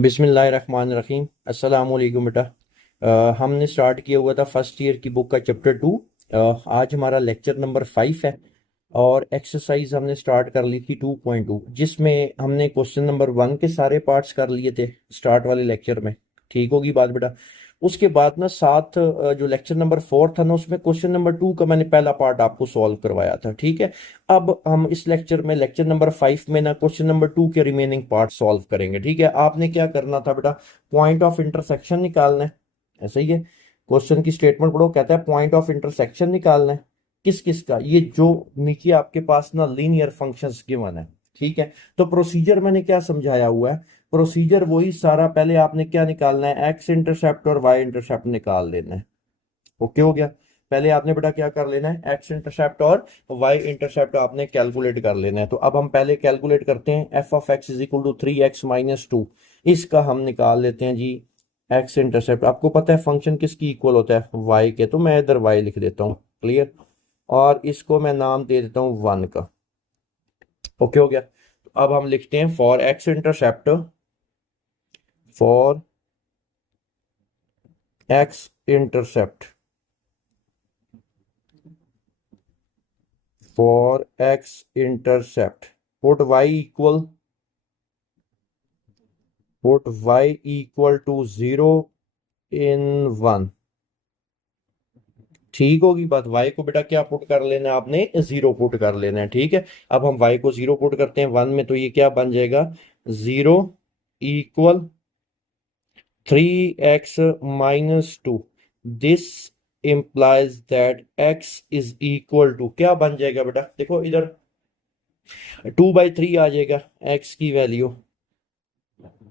बिस्मिल्लाहिर्रहमानिर्रहीम। अस्सलाम वालेकुम बेटा। हमने स्टार्ट किया हुआ था फर्स्ट ईयर की बुक का चैप्टर 2। आज हमारा लेक्चर नंबर 5 है और एक्सरसाइज हमने स्टार्ट कर ली थी 2.2, जिसमें हमने क्वेश्चन नंबर 1 के सारे पार्ट्स कर लिए थे स्टार्ट वाले लेक्चर में। ठीक होगी बात बेटा। उसके बाद ना साथ जो लेक्चर नंबर 4 था ना, उसमें क्वेश्चन नंबर 2 का मैंने पहला पार्ट आपको सॉल्व करवाया था। ठीक है। अब हम इस लेक्चर में लेक्चर नंबर 5 में ना क्वेश्चन नंबर 2 के रिमेनिंग पार्ट सॉल्व करेंगे। ठीक है। आपने क्या करना था बेटा, पॉइंट ऑफ इंटरसेक्शन निकालना है। ऐसा ही है, क्वेश्चन की स्टेटमेंट पढ़ो, कहता है पॉइंट ऑफ इंटरसेक्शन निकालना है। किस किस का? ये जो नीचे आपके पास ना लीनियर फंक्शंस गिवन है। ठीक है। तो प्रोसीजर मैंने क्या समझाया हुआ है, प्रोसीजर वही सारा। पहले आपने क्या निकालना है, एक्स इंटरसेप्ट और वाई इंटरसेप्ट निकाल लेना है। ओके हो गया। पहले आपने बेटा क्या कर लेना है, एक्स इंटरसेप्ट और वाई इंटरसेप्ट आपने कैलकुलेट कर लेना है। तो अब हम पहले कैलकुलेट करते हैं। F of x is equal to 3x-2, इसका हम निकाल लेते हैं जी एक्स इंटरसेप्ट। आपको पता है फंक्शन किसकी इक्वल होता है, वाई के, तो मैं इधर वाई लिख देता हूँ। क्लियर। और इसको मैं नाम दे देता हूँ 1 का। ओके हो गया। तो अब हम लिखते हैं for x intercept, for x intercept, for x intercept, put y equal to 0 in 1। ठीक होगी बात। y को बेटा क्या पुट कर लेना है आपने, 0 पुट कर लेना है। ठीक है। अब हम y को 0 पुट करते हैं 1 में, तो ये क्या बन जाएगा, 0 equal 3x-2। This implies that x is equal to क्या बन जाएगा बेटा, देखो इधर 2/3 आ जाएगा x की वैल्यू,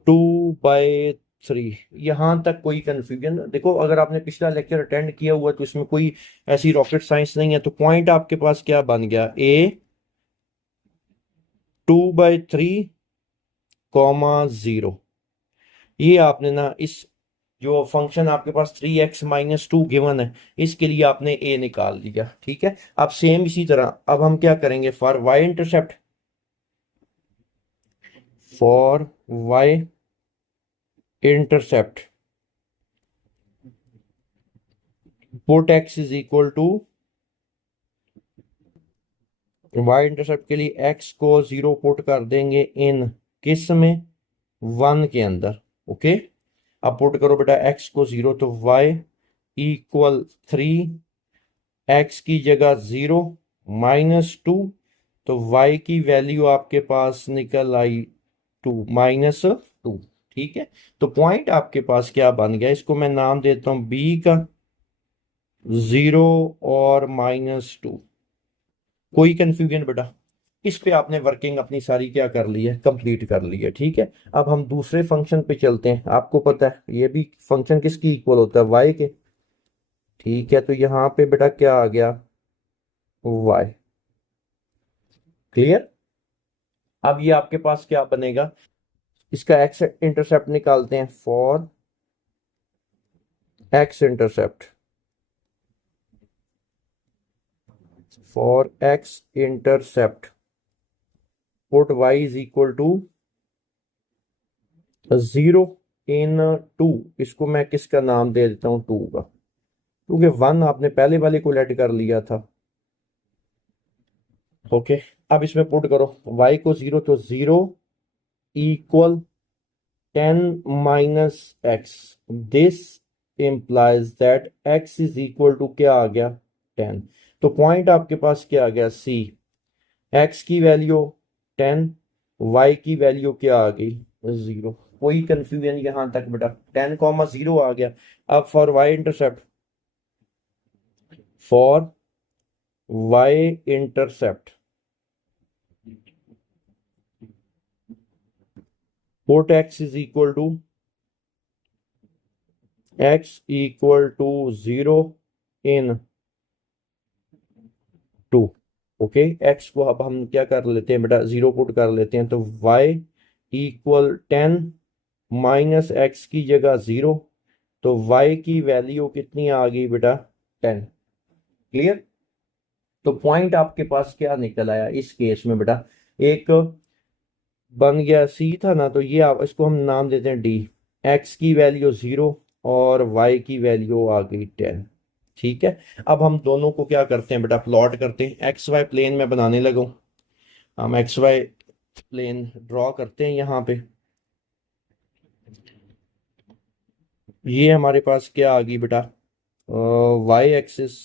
2/3। यहां तक कोई कंफ्यूजन? देखो अगर आपने पिछला लेक्चर अटेंड किया हुआ तो इसमें कोई ऐसी रॉकेट साइंस नहीं है। तो पॉइंट आपके पास क्या बन गया, ए 2/3, 0। ये आपने ना इस जो फंक्शन आपके पास 3x-2 गिवन है, इसके लिए आपने ए निकाल लिया। ठीक है। अब सेम इसी तरह अब हम क्या करेंगे, for y intercept, for y intercept put x is equal to, y intercept के लिए x को 0 पुट कर देंगे इन किस में, 1 के अंदर। ओके। अब पुट करो बेटा x को 0, तो y इक्वल 3, x की जगह 0 -2, तो y की वैल्यू आपके पास निकल आई 2 -2। ठीक है। तो पॉइंट आपके पास क्या बन गया, इसको मैं नाम देता हूं b का 0 और -2। कोई कंफ्यूजन बेटा? इस पे आपने वर्किंग अपनी सारी क्या कर ली है, कंप्लीट कर ली है। ठीक है। अब हम दूसरे फंक्शन पे चलते हैं। आपको पता है ये भी फंक्शन किसकी इक्वल होता है, वाई के। ठीक है। तो यहां पे बेटा क्या आ गया, वाई। क्लियर। अब ये आपके पास क्या बनेगा, इसका एक्स इंटरसेप्ट निकालते हैं। For x intercept, for x intercept put y is equal to 0 in 2। इसको मैं किसका नाम दे देता हूं, 2 का, क्योंकि 1 आपने पहले वाले को लेट कर लिया था। ओके। अब इसमें पुट करो y को 0, तो 0 equal 10 - x। This implies that x is equal to क्या आ गया, 10। तो पॉइंट आपके पास क्या आ गया, c। x की वैल्यू 10, y की वैल्यू क्या आ गई, 0। कोई कंफ्यूजन यहां तक बेटा, 10, 0 आ गया। अब for y intercept, for y intercept put x is equal to, x equal to 0 in 2। Okay. x को अब हम क्या कर लेते हैं बेटा, 0 पुट कर लेते हैं, तो y इक्वल 10 -x की जगह 0, तो y की वैल्यू कितनी आ गई बेटा, 10। क्लियर। तो पॉइंट आपके पास क्या निकल आया इस केस में बेटा, एक बन गया सी था ना, तो ये आप इसको हम नाम देते हैं डी। एक्स की वैल्यू 0 और वाई की वैल्यू आ गई 10। ठीक है, अब हम दोनों को क्या करते हैं बेटा, प्लॉट करते हैं। एक्स वाई प्लेन में बनाने लगो, हम एक्स वाई प्लेन ड्रॉ करते हैं यहाँ पे। ये हमारे पास क्या आ गई बेटा, वाई एक्सिस।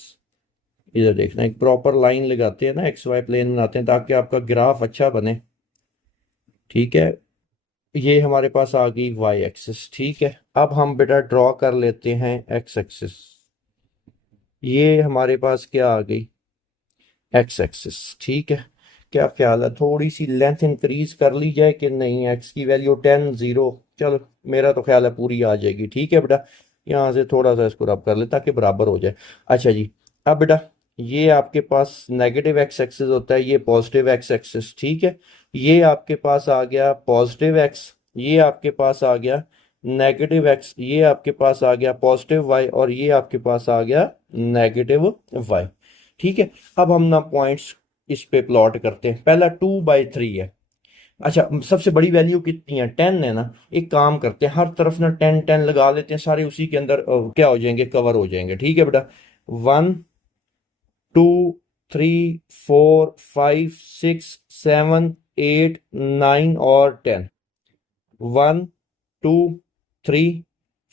इधर देखना, एक प्रॉपर लाइन लगाते हैं ना, एक्स वाई प्लेन बनाते हैं ताकि आपका ग्राफ अच्छा बने। ठीक है, ये हमारे पास आ गई वाई एक्सिस। ठीक है, अब हम बेटा ड्रॉ कर लेते हैं एक्स एक्सिस। ये हमारे पास क्या आ गई, एक्स एक्सिस। ठीक है, क्या ख्याल है, थोड़ी सी लेंथ इंक्रीज कर ली जाए कि नहीं? एक्स की वैल्यू 10 0, चलो मेरा तो ख्याल है पूरी आ जाएगी। ठीक है बेटा, यहाँ से थोड़ा सा इसको रब कर ले ताकि बराबर हो जाए। अच्छा जी, अब बेटा ये आपके पास नेगेटिव एक्स एक्सिस होता है, ये पॉजिटिव एक्स एक्सिस। ठीक है, ये आपके पास आ गया पॉजिटिव एक्स, ये आपके पास आ गया नेगेटिव एक्स, ये आपके पास आ गया पॉजिटिव वाई, और ये आपके पास आ गया नेगेटिव वाई। ठीक है, अब हम ना पॉइंट्स इस पे प्लॉट करते हैं। पहला 2/3 है। अच्छा, सबसे बड़ी वैल्यू कितनी है, 10 है ना। एक काम करते हैं, हर तरफ ना 10 10 लगा लेते हैं, सारे उसी के अंदर क्या हो जाएंगे, कवर हो जाएंगे। ठीक है बेटा, 1 2 3 4 5 6 7 8 9 और 10। 1 2 3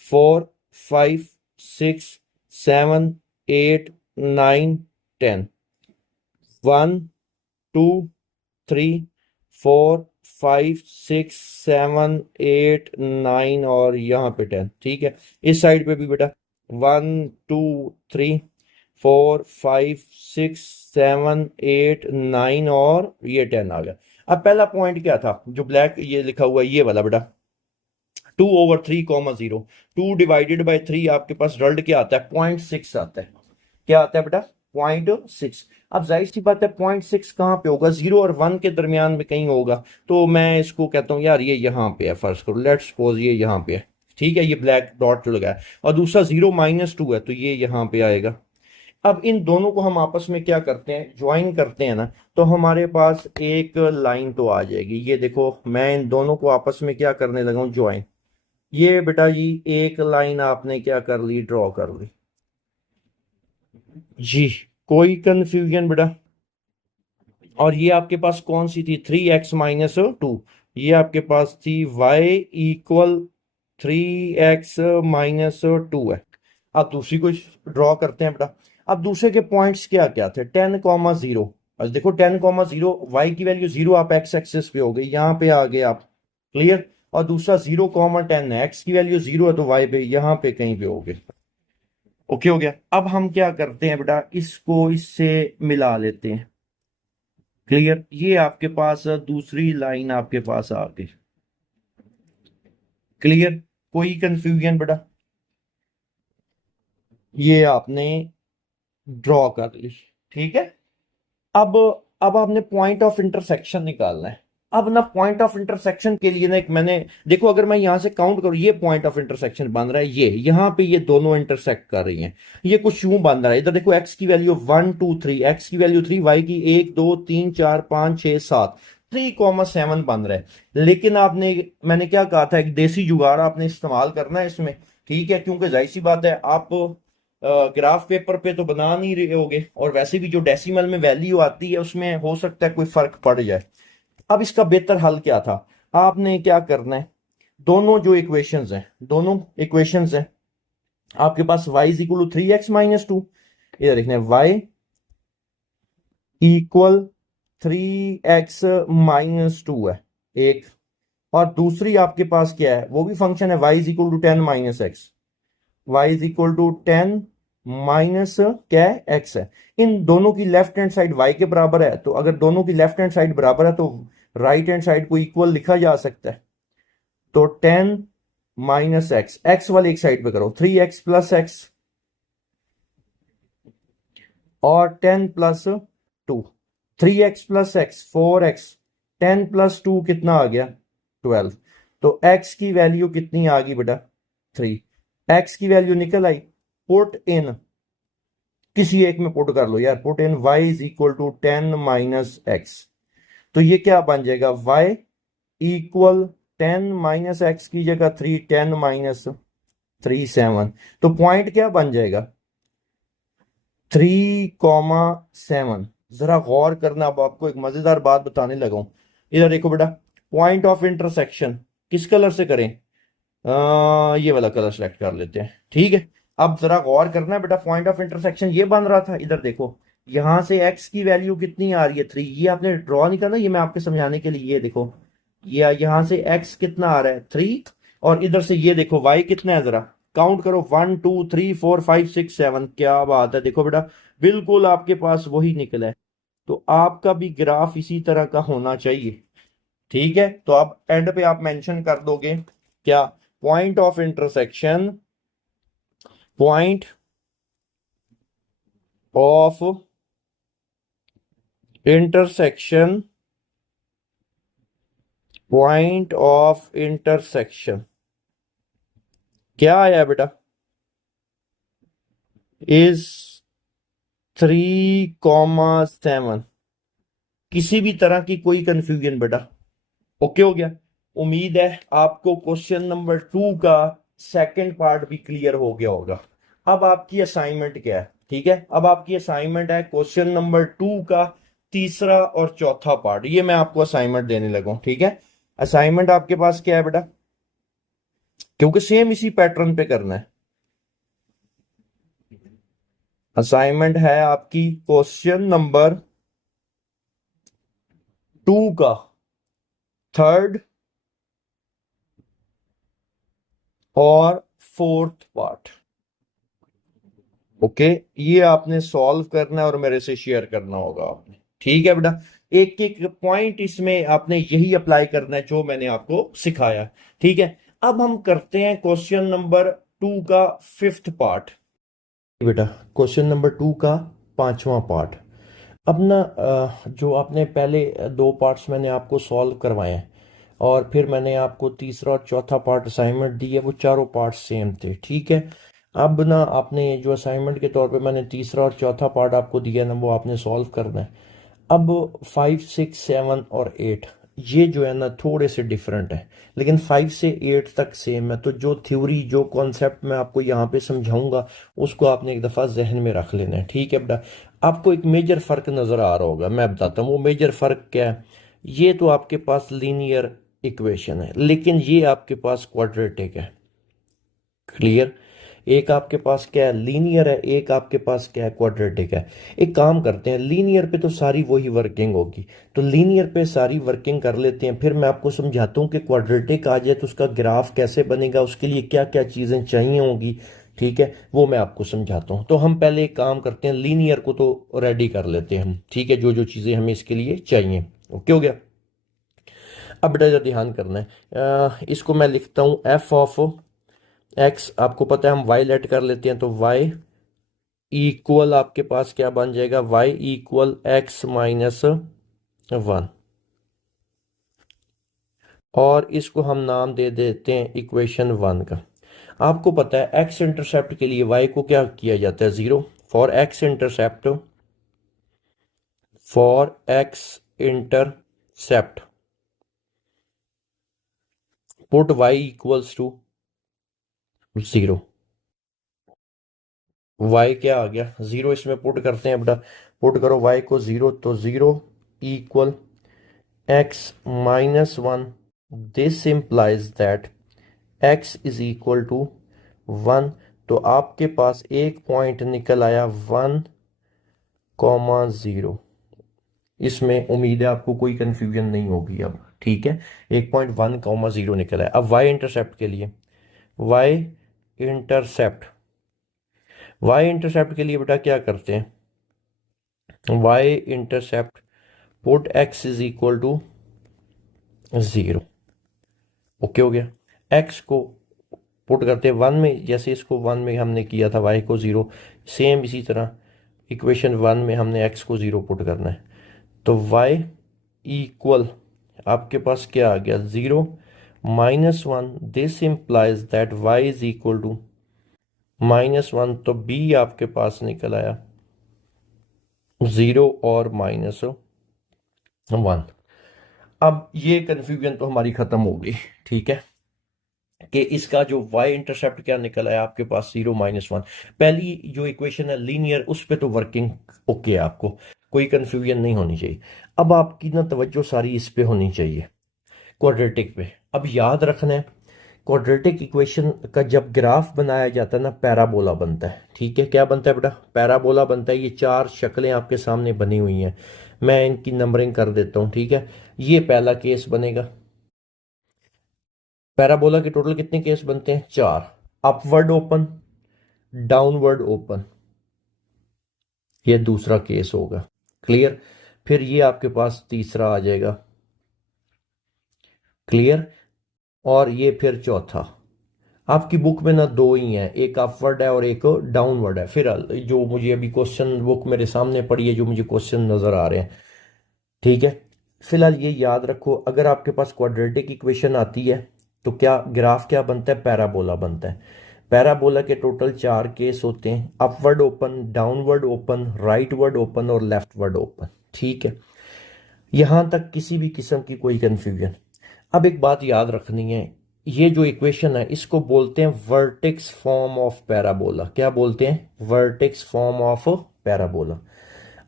4 5 6 7 8 9 10। 1 2 3 4 5 6 7 8 9 और यहाँ पे 10। ठीक है, इस साइड पे भी बेटा 1 2 3 4 5 6 7 8 9 और ये 10 आ गया। अब पहला पॉइंट क्या था, जो ब्लैक ये लिखा हुआ है ये वाला बेटा, 2/3, 0। 2 डिवाइडेड बाई 3 आपके पास रिजल्ट क्या आता है, 0.6 आता है। क्या आता है बेटा, 0.6। अब जाहिर सी बात है 0.6 कहाँ पे होगा, 0 और 1 के दरमियान में कहीं होगा। तो मैं इसको कहता हूँ यार ये यहाँ पे है, फर्ज करो, लेट्स सपोज ये यहाँ पे है। ठीक है, ये ब्लैक डॉट जो लगा है, और दूसरा 0 - 2 है तो ये यहाँ पे आएगा। अब इन दोनों को हम आपस में क्या करते हैं, ज्वाइन करते हैं ना, तो हमारे पास एक लाइन तो आ जाएगी। ये देखो, मैं इन दोनों को आपस में क्या करने लगा हूँ, ज्वाइन। ये बेटा जी एक लाइन आपने क्या कर ली, ड्रॉ कर ली जी। कोई कंफ्यूजन बेटा? और ये आपके पास कौन सी थी, 3x - 2। ये आपके पास थी y = 3x - 2 है। अब दूसरी को ड्रॉ करते हैं बेटा। अब दूसरे के पॉइंट्स क्या क्या थे, 10, 0। अब देखो 10, 0, y की वैल्यू 0, आप एक्स एक्सिस पे हो गई, यहाँ पे आ गए आप। क्लियर? और दूसरा 0, 10 है, एक्स की वैल्यू 0 है तो वाई पे यहाँ पे कहीं पे हो गए। ओके हो गया। अब हम क्या करते हैं बेटा, इसको इससे मिला लेते हैं। क्लियर? ये आपके पास दूसरी लाइन आपके पास आ गई। क्लियर? कोई कंफ्यूजन बेटा? ये आपने ड्रॉ कर ली। ठीक है, अब अब आपने पॉइंट ऑफ इंटरसेक्शन निकालना है। अब ना पॉइंट ऑफ इंटरसेक्शन के लिए ना एक मैंने, देखो अगर मैं यहां से काउंट करूं, ये पॉइंट ऑफ इंटरसेक्शन बन रहा है, ये यहां पे ये दोनों इंटरसेक्ट कर रही हैं। ये कुछ यूं बन रहा है, इधर देखो एक्स की वैल्यू 1 2 3, एक्स की वैल्यू 3, वाई की 1 2 3 4 5 6 7, 3,7 बन रहा है। लेकिन आपने, मैंने क्या कहा था, एक देसी जुगाड़ आपने इस्तेमाल करना है इसमें। ठीक है, क्योंकि जाहिर सी बात है आप ग्राफ पेपर पे तो बना नहीं रहे होगे, और वैसे भी जो डेसिमल में वैल्यू आती है उसमें हो सकता है कोई फर्क पड़ जाए। अब इसका बेहतर हल क्या था, आपने क्या करना है, दोनों जो इक्वेशंस हैं, दोनों इक्वेशंस हैं आपके पास, y = 3x - 2। इधर देखना है, y = 3x - 2 है एक, और दूसरी आपके पास क्या है, वो भी फंक्शन है, y = 10 - x। y = 10 माइनस क्या है, x है। इन दोनों की लेफ्ट हैंड साइड y के बराबर है, तो अगर दोनों की लेफ्ट हैंड साइड बराबर है तो राइट हैंड साइड को इक्वल लिखा जा सकता है। तो 10 - x, x वाले एक साइड पे करो, 3x + x और 10 + 2, 3x + x 4x, 10 + 2 कितना आ गया, 12। तो x की वैल्यू कितनी आ गई बेटा, 3। x की वैल्यू निकल आई, पुट इन, किसी एक में पुट कर लो यार, पुट इन y = 10 - x। तो ये क्या बन जाएगा, y इक्वल 10 माइनस एक्स की जगह 3, 10 माइनस 3 7। तो पॉइंट क्या बन जाएगा 3,7। जरा गौर करना, अब आपको एक मजेदार बात बताने लगा हूं। इधर देखो बेटा, पॉइंट ऑफ इंटरसेक्शन किस कलर से करें, ये वाला कलर सेलेक्ट कर लेते हैं, ठीक है। अब जरा गौर करना है बेटा, पॉइंट ऑफ इंटरसेक्शन ये बन रहा था, इधर देखो यहां से एक्स की वैल्यू कितनी आ रही है 3, ये आपने ड्रॉ नहीं करना, ये मैं आपके समझाने के लिए, ये देखो ये यहां से एक्स कितना आ रहा है 3, और इधर से ये देखो वाई कितना है, जरा काउंट करो 1 2 3 4 5 6 7। क्या बात है, देखो बेटा बिल्कुल आपके पास वही निकला है। तो आपका भी ग्राफ इसी तरह का होना चाहिए, ठीक है। तो आप एंड पे आप मेंशन कर दोगे क्या, point of intersection, point of intersection, point of intersection क्या आया बेटा, इज 3,7। किसी भी तरह की कोई कंफ्यूजन बेटा, ओके हो गया। उम्मीद है आपको क्वेश्चन नंबर 2 का सेकंड पार्ट भी क्लियर हो गया होगा। अब आपकी असाइनमेंट क्या है, ठीक है, अब आपकी असाइनमेंट है क्वेश्चन नंबर 2 का तीसरा और चौथा पार्ट, ये मैं आपको असाइनमेंट देने लगा हूं, ठीक है। असाइनमेंट आपके पास क्या है बेटा, क्योंकि सेम इसी पैटर्न पे करना है। असाइनमेंट है आपकी क्वेश्चन नंबर 2 का थर्ड और फोर्थ पार्ट, ओके। ये आपने सॉल्व करना है और मेरे से शेयर करना होगा आपने, ठीक है बेटा। एक एक पॉइंट इसमें आपने यही अप्लाई करना है जो मैंने आपको सिखाया, ठीक है। अब हम करते हैं क्वेश्चन नंबर 2 का फिफ्थ पार्ट, बेटा क्वेश्चन नंबर 2 का पांचवा पार्ट। अब ना जो आपने पहले दो पार्ट्स मैंने आपको सॉल्व करवाए हैं, और फिर मैंने आपको तीसरा और चौथा पार्ट असाइनमेंट दी है, वो चारों पार्ट सेम थे, ठीक है। अब ना आपने जो असाइनमेंट के तौर पे मैंने तीसरा और चौथा पार्ट आपको दिया ना, वो आपने सॉल्व करना है। अब 5 6 7 और 8 ये जो है ना थोड़े से डिफरेंट है, लेकिन 5 से 8 तक सेम है। तो जो थ्योरी जो कॉन्सेप्ट मैं आपको यहाँ पे समझाऊंगा, उसको आपने एक दफ़ा जहन में रख लेना है, ठीक है बेटा। आपको एक मेजर फ़र्क नज़र आ रहा होगा, मैं बताता हूँ वो मेजर फ़र्क क्या है। ये तो आपके पास लीनियर इक्वेशन है, लेकिन ये आपके पास क्वाड्रेटिक है, क्लियर। एक आपके पास क्या है लीनियर है, एक आपके पास क्या है क्वाड्रेटिक है। एक काम करते हैं, लीनियर पे तो सारी वही वर्किंग होगी, तो लीनियर पे सारी वर्किंग कर लेते हैं, फिर मैं आपको समझाता हूँ कि क्वाड्रेटिक आ जाए तो उसका ग्राफ कैसे बनेगा, उसके लिए क्या क्या चीज़ें चाहिए होंगी, ठीक है, वो मैं आपको समझाता हूँ। तो हम पहले एक काम करते हैं, लीनियर को तो रेडी कर लेते हैं हम, ठीक है, जो जो चीज़ें हमें इसके लिए चाहिए, ओके हो गया। अब बेटा जो ध्यान करना है, इसको मैं लिखता हूँ एफ ऑफ एक्स, आपको पता है हम वाई लेट कर लेते हैं, तो वाई इक्वल आपके पास क्या बन जाएगा, वाई इक्वल एक्स माइनस 1, और इसको हम नाम दे देते हैं इक्वेशन 1 का। आपको पता है एक्स इंटरसेप्ट के लिए वाई को क्या किया जाता है 0, for x intercept, for x intercept put y equals to 0। वाई क्या आ गया 0, इसमें पुट करते हैं बेटा, पुट करो वाई को 0, तो 0 equal x minus 1। This implies that x is equal to 1। तो आपके पास एक पॉइंट निकल आया 1,0। इसमें उम्मीद है आपको कोई कंफ्यूजन नहीं होगी अब, ठीक है। एक पॉइंट 1,0 निकल आया। अब y इंटरसेप्ट के लिए, y इंटरसेप्ट, y इंटरसेप्ट के लिए बेटा क्या करते हैं, y intercept put x is equal to 0, okay हो गया। x को पुट करते हैं 1 में, जैसे इसको 1 में हमने किया था y को 0, सेम इसी तरह इक्वेशन 1 में हमने x को 0 पुट करना है। तो y इक्वल आपके पास क्या आ गया 0 minus 1। This implies that y is equal to -1। तो b आपके पास निकल आया 0 और -1। अब ये कंफ्यूजन तो हमारी खत्म हो गई, ठीक है, कि इसका जो y इंटरसेप्ट क्या निकला है आपके पास 0 - 1। पहली जो इक्वेशन है लीनियर, उस पे तो वर्किंग ओके है, आपको कोई कंफ्यूजन नहीं होनी चाहिए। अब आपकी ना तवज्जो सारी इस पे होनी चाहिए, क्वाड्रेटिक पे। अब याद रखना है, क्वाड्रेटिक इक्वेशन का जब ग्राफ बनाया जाता है ना, पैराबोला बनता है, ठीक है। क्या बनता है बेटा? पैराबोला बनता है। ये चार शक्लें आपके सामने बनी हुई हैं, मैं इनकी नंबरिंग कर देता हूं, ठीक है। ये पहला केस बनेगा। पैराबोला के टोटल कितने केस बनते हैं? चार। अपवर्ड ओपन, डाउनवर्ड ओपन, ये दूसरा केस होगा। क्लियर? फिर ये आपके पास तीसरा आ जाएगा। क्लियर? और ये फिर चौथा। आपकी बुक में ना दो ही हैं, एक अपवर्ड है और एक डाउनवर्ड है। फिर जो मुझे अभी क्वेश्चन बुक मेरे सामने पड़ी है, जो मुझे क्वेश्चन नजर आ रहे हैं, ठीक है। फिलहाल ये याद रखो, अगर आपके पास क्वाड्रेटिक इक्वेशन आती है तो क्या ग्राफ क्या बनता है? पैराबोला बनता है। पैराबोला के टोटल चार केस होते हैं, upward open, downward open, rightward open और लेफ्टवर्ड ओपन, ठीक है। यहां तक किसी भी किस्म की कोई कंफ्यूजन? अब एक बात याद रखनी है, ये जो इक्वेशन है इसको बोलते हैं वर्टेक्स फॉर्म ऑफ पैराबोला। क्या बोलते हैं? Vertex form of parabola.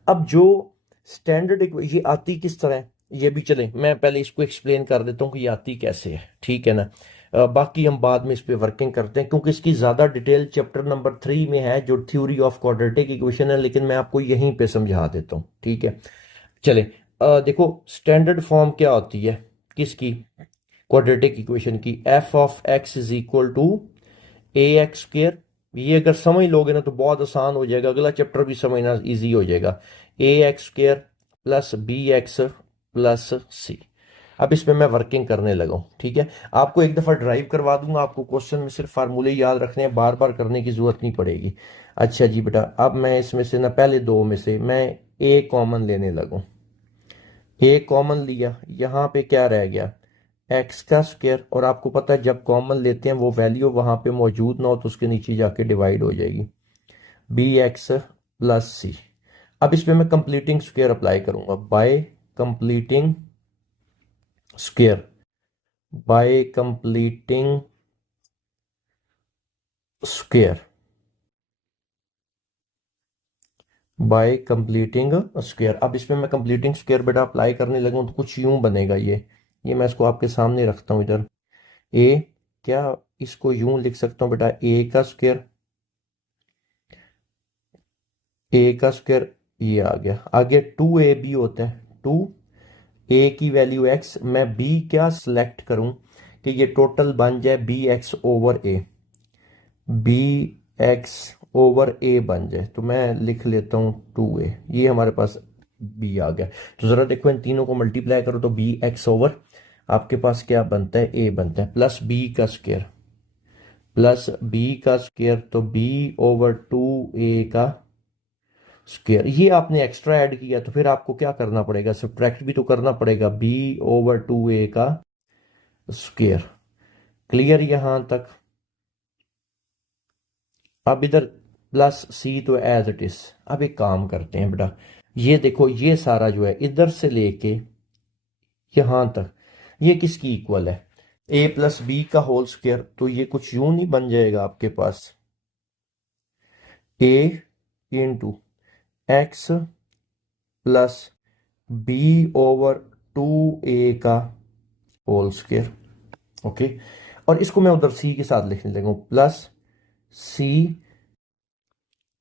अब जो स्टैंडर्ड ये आती किस तरह है, ये भी चले मैं पहले इसको एक्सप्लेन कर देता हूँ कि ये आती कैसे है, ठीक है ना। बाकी हम बाद में इस पे वर्किंग करते हैं, क्योंकि इसकी ज्यादा डिटेल चैप्टर नंबर 3 में है, जो थ्योरी ऑफ क्वाड्रेटिक इक्वेशन है, लेकिन मैं आपको यहीं पे समझा देता हूँ, ठीक है। चले, देखो स्टैंडर्ड फॉर्म क्या होती है किसकी? क्वाड्रेटिक इक्वेशन की। F of x is equal to a x square. ये अगर समझ लोगे ना तो बहुत आसान हो जाएगा, अगला चैप्टर भी समझना इजी हो जाएगा। A x square plus b x plus c. अब इसमें मैं वर्किंग करने लगा हूं, ठीक है। आपको एक दफा ड्राइव करवा दूंगा, आपको क्वेश्चन में सिर्फ फार्मूले याद रखने हैं, बार बार करने की जरूरत नहीं पड़ेगी। अच्छा जी बेटा, अब मैं इसमें से ना पहले दो में से मैं ए कॉमन लेने लगूं। ए कॉमन लिया, यहां पे क्या रह गया? एक्स का स्क्वायर। और आपको पता है जब कॉमन लेते हैं वो वैल्यू वहां पे मौजूद ना हो तो उसके नीचे जाके डिवाइड हो जाएगी, बी एक्स प्लस सी। अब इसमें मैं कंप्लीटिंग स्क्वायर अप्लाई करूंगा, bye completing square, bye completing square, bye completing square. अब इसमें मैं कंप्लीटिंग स्क्वायर बेटा अप्लाई करने लगूं तो कुछ यूं बनेगा ये मैं इसको आपके सामने रखता हूं इधर। ए, क्या इसको यूं लिख सकता हूं बेटा? ए का स्क्वायर, ए का स्क्वायर, ये आ गया। आगे टू ए बी होता है, टू ए की वैल्यू एक्स, मैं बी क्या सिलेक्ट करूं कि ये टोटल बन जाए बी एक्स ओवर ए, बी एक्स ओवर ए बन जाए। तो मैं लिख लेता हूं टू ए, ये हमारे पास बी आ गया। तो जरा देखो इन तीनों को मल्टीप्लाई करो तो बी एक्स ओवर आपके पास क्या बनता है? ए बनता है, प्लस बी का स्क्वायर, प्लस बी का स्क्वायर, तो बी ओवर टू ए का स्क्वायर। ये आपने एक्स्ट्रा ऐड किया तो फिर आपको क्या करना पड़ेगा? सब्ट्रैक्ट भी तो करना पड़ेगा, बी ओवर टू ए का स्क्वायर। क्लियर यहां तक? अब इधर प्लस सी तो एज इट इज। अब एक काम करते हैं बेटा, ये देखो ये सारा जो है इधर से लेके यहां तक ये किसकी इक्वल है? ए प्लस बी का होल स्क्वायर। तो ये कुछ यूं नहीं बन जाएगा आपके पास, a into x plus b over two a का होल स्क्वायर। ओके, और इसको मैं उधर सी के साथ लिखने लगा, प्लस सी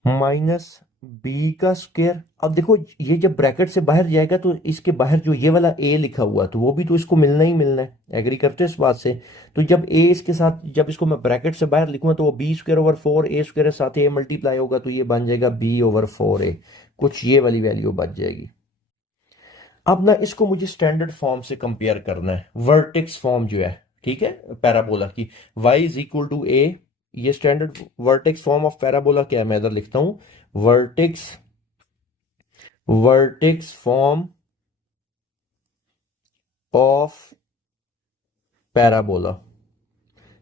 माइनस बी का स्क्वायर। अब देखो ये जब ब्रैकेट से बाहर जाएगा तो इसके बाहर जो ये वाला ए लिखा हुआ तो वो भी तो इसको मिलना ही मिलना है, एग्री करते हो इस बात से? तो जब ए इसके साथ, जब इसको मैं ब्रैकेट से बाहर लिखूंगा तो वो बी स्क्वायर ओवर फोर ए स्क्वायर साथ ए मल्टीप्लाई होगा तो ये बन जाएगा बी ओवर फोर ए, कुछ ये वाली वैल्यू बच जाएगी। अब ना इसको मुझे स्टैंडर्ड फॉर्म से कंपेयर करना है, वर्टेक्स फॉर्म जो है, ठीक है, पैराबोला की। y इज इक्वल टू ए, ये standard vertex form of parabola क्या है, मैं इधर लिखता हूं, vertex, vertex form of parabola.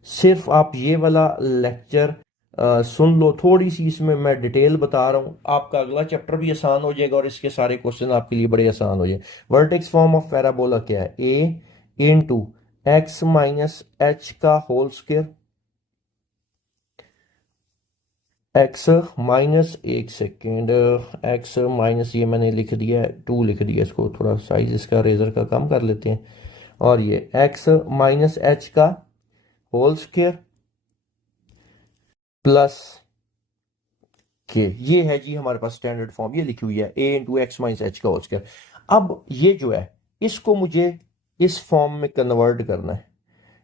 सिर्फ आप ये वाला लेक्चर सुन लो थोड़ी सी, इसमें मैं डिटेल बता रहा हूँ, आपका अगला चैप्टर भी आसान हो जाएगा और इसके सारे क्वेश्चन आपके लिए बड़े आसान हो जाए। वर्टेक्स फॉर्म ऑफ पैराबोला क्या है? ए इंटू एक्स माइनस एच का होल स्क्वायर, एक्स माइनस, एक सेकेंड, एक्स माइनस, ये मैंने लिख दिया है 2 लिख दिया, इसको थोड़ा साइज इसका रेजर का कम कर लेते हैं, और ये एक्स माइनस एच का होल स्क्वायर प्लस के, ये है जी हमारे पास स्टैंडर्ड फॉर्म, ये लिखी हुई है ए इंटू एक्स माइनस एच का होल स्क्वायर। अब ये जो है इसको मुझे इस फॉर्म में कन्वर्ट करना है,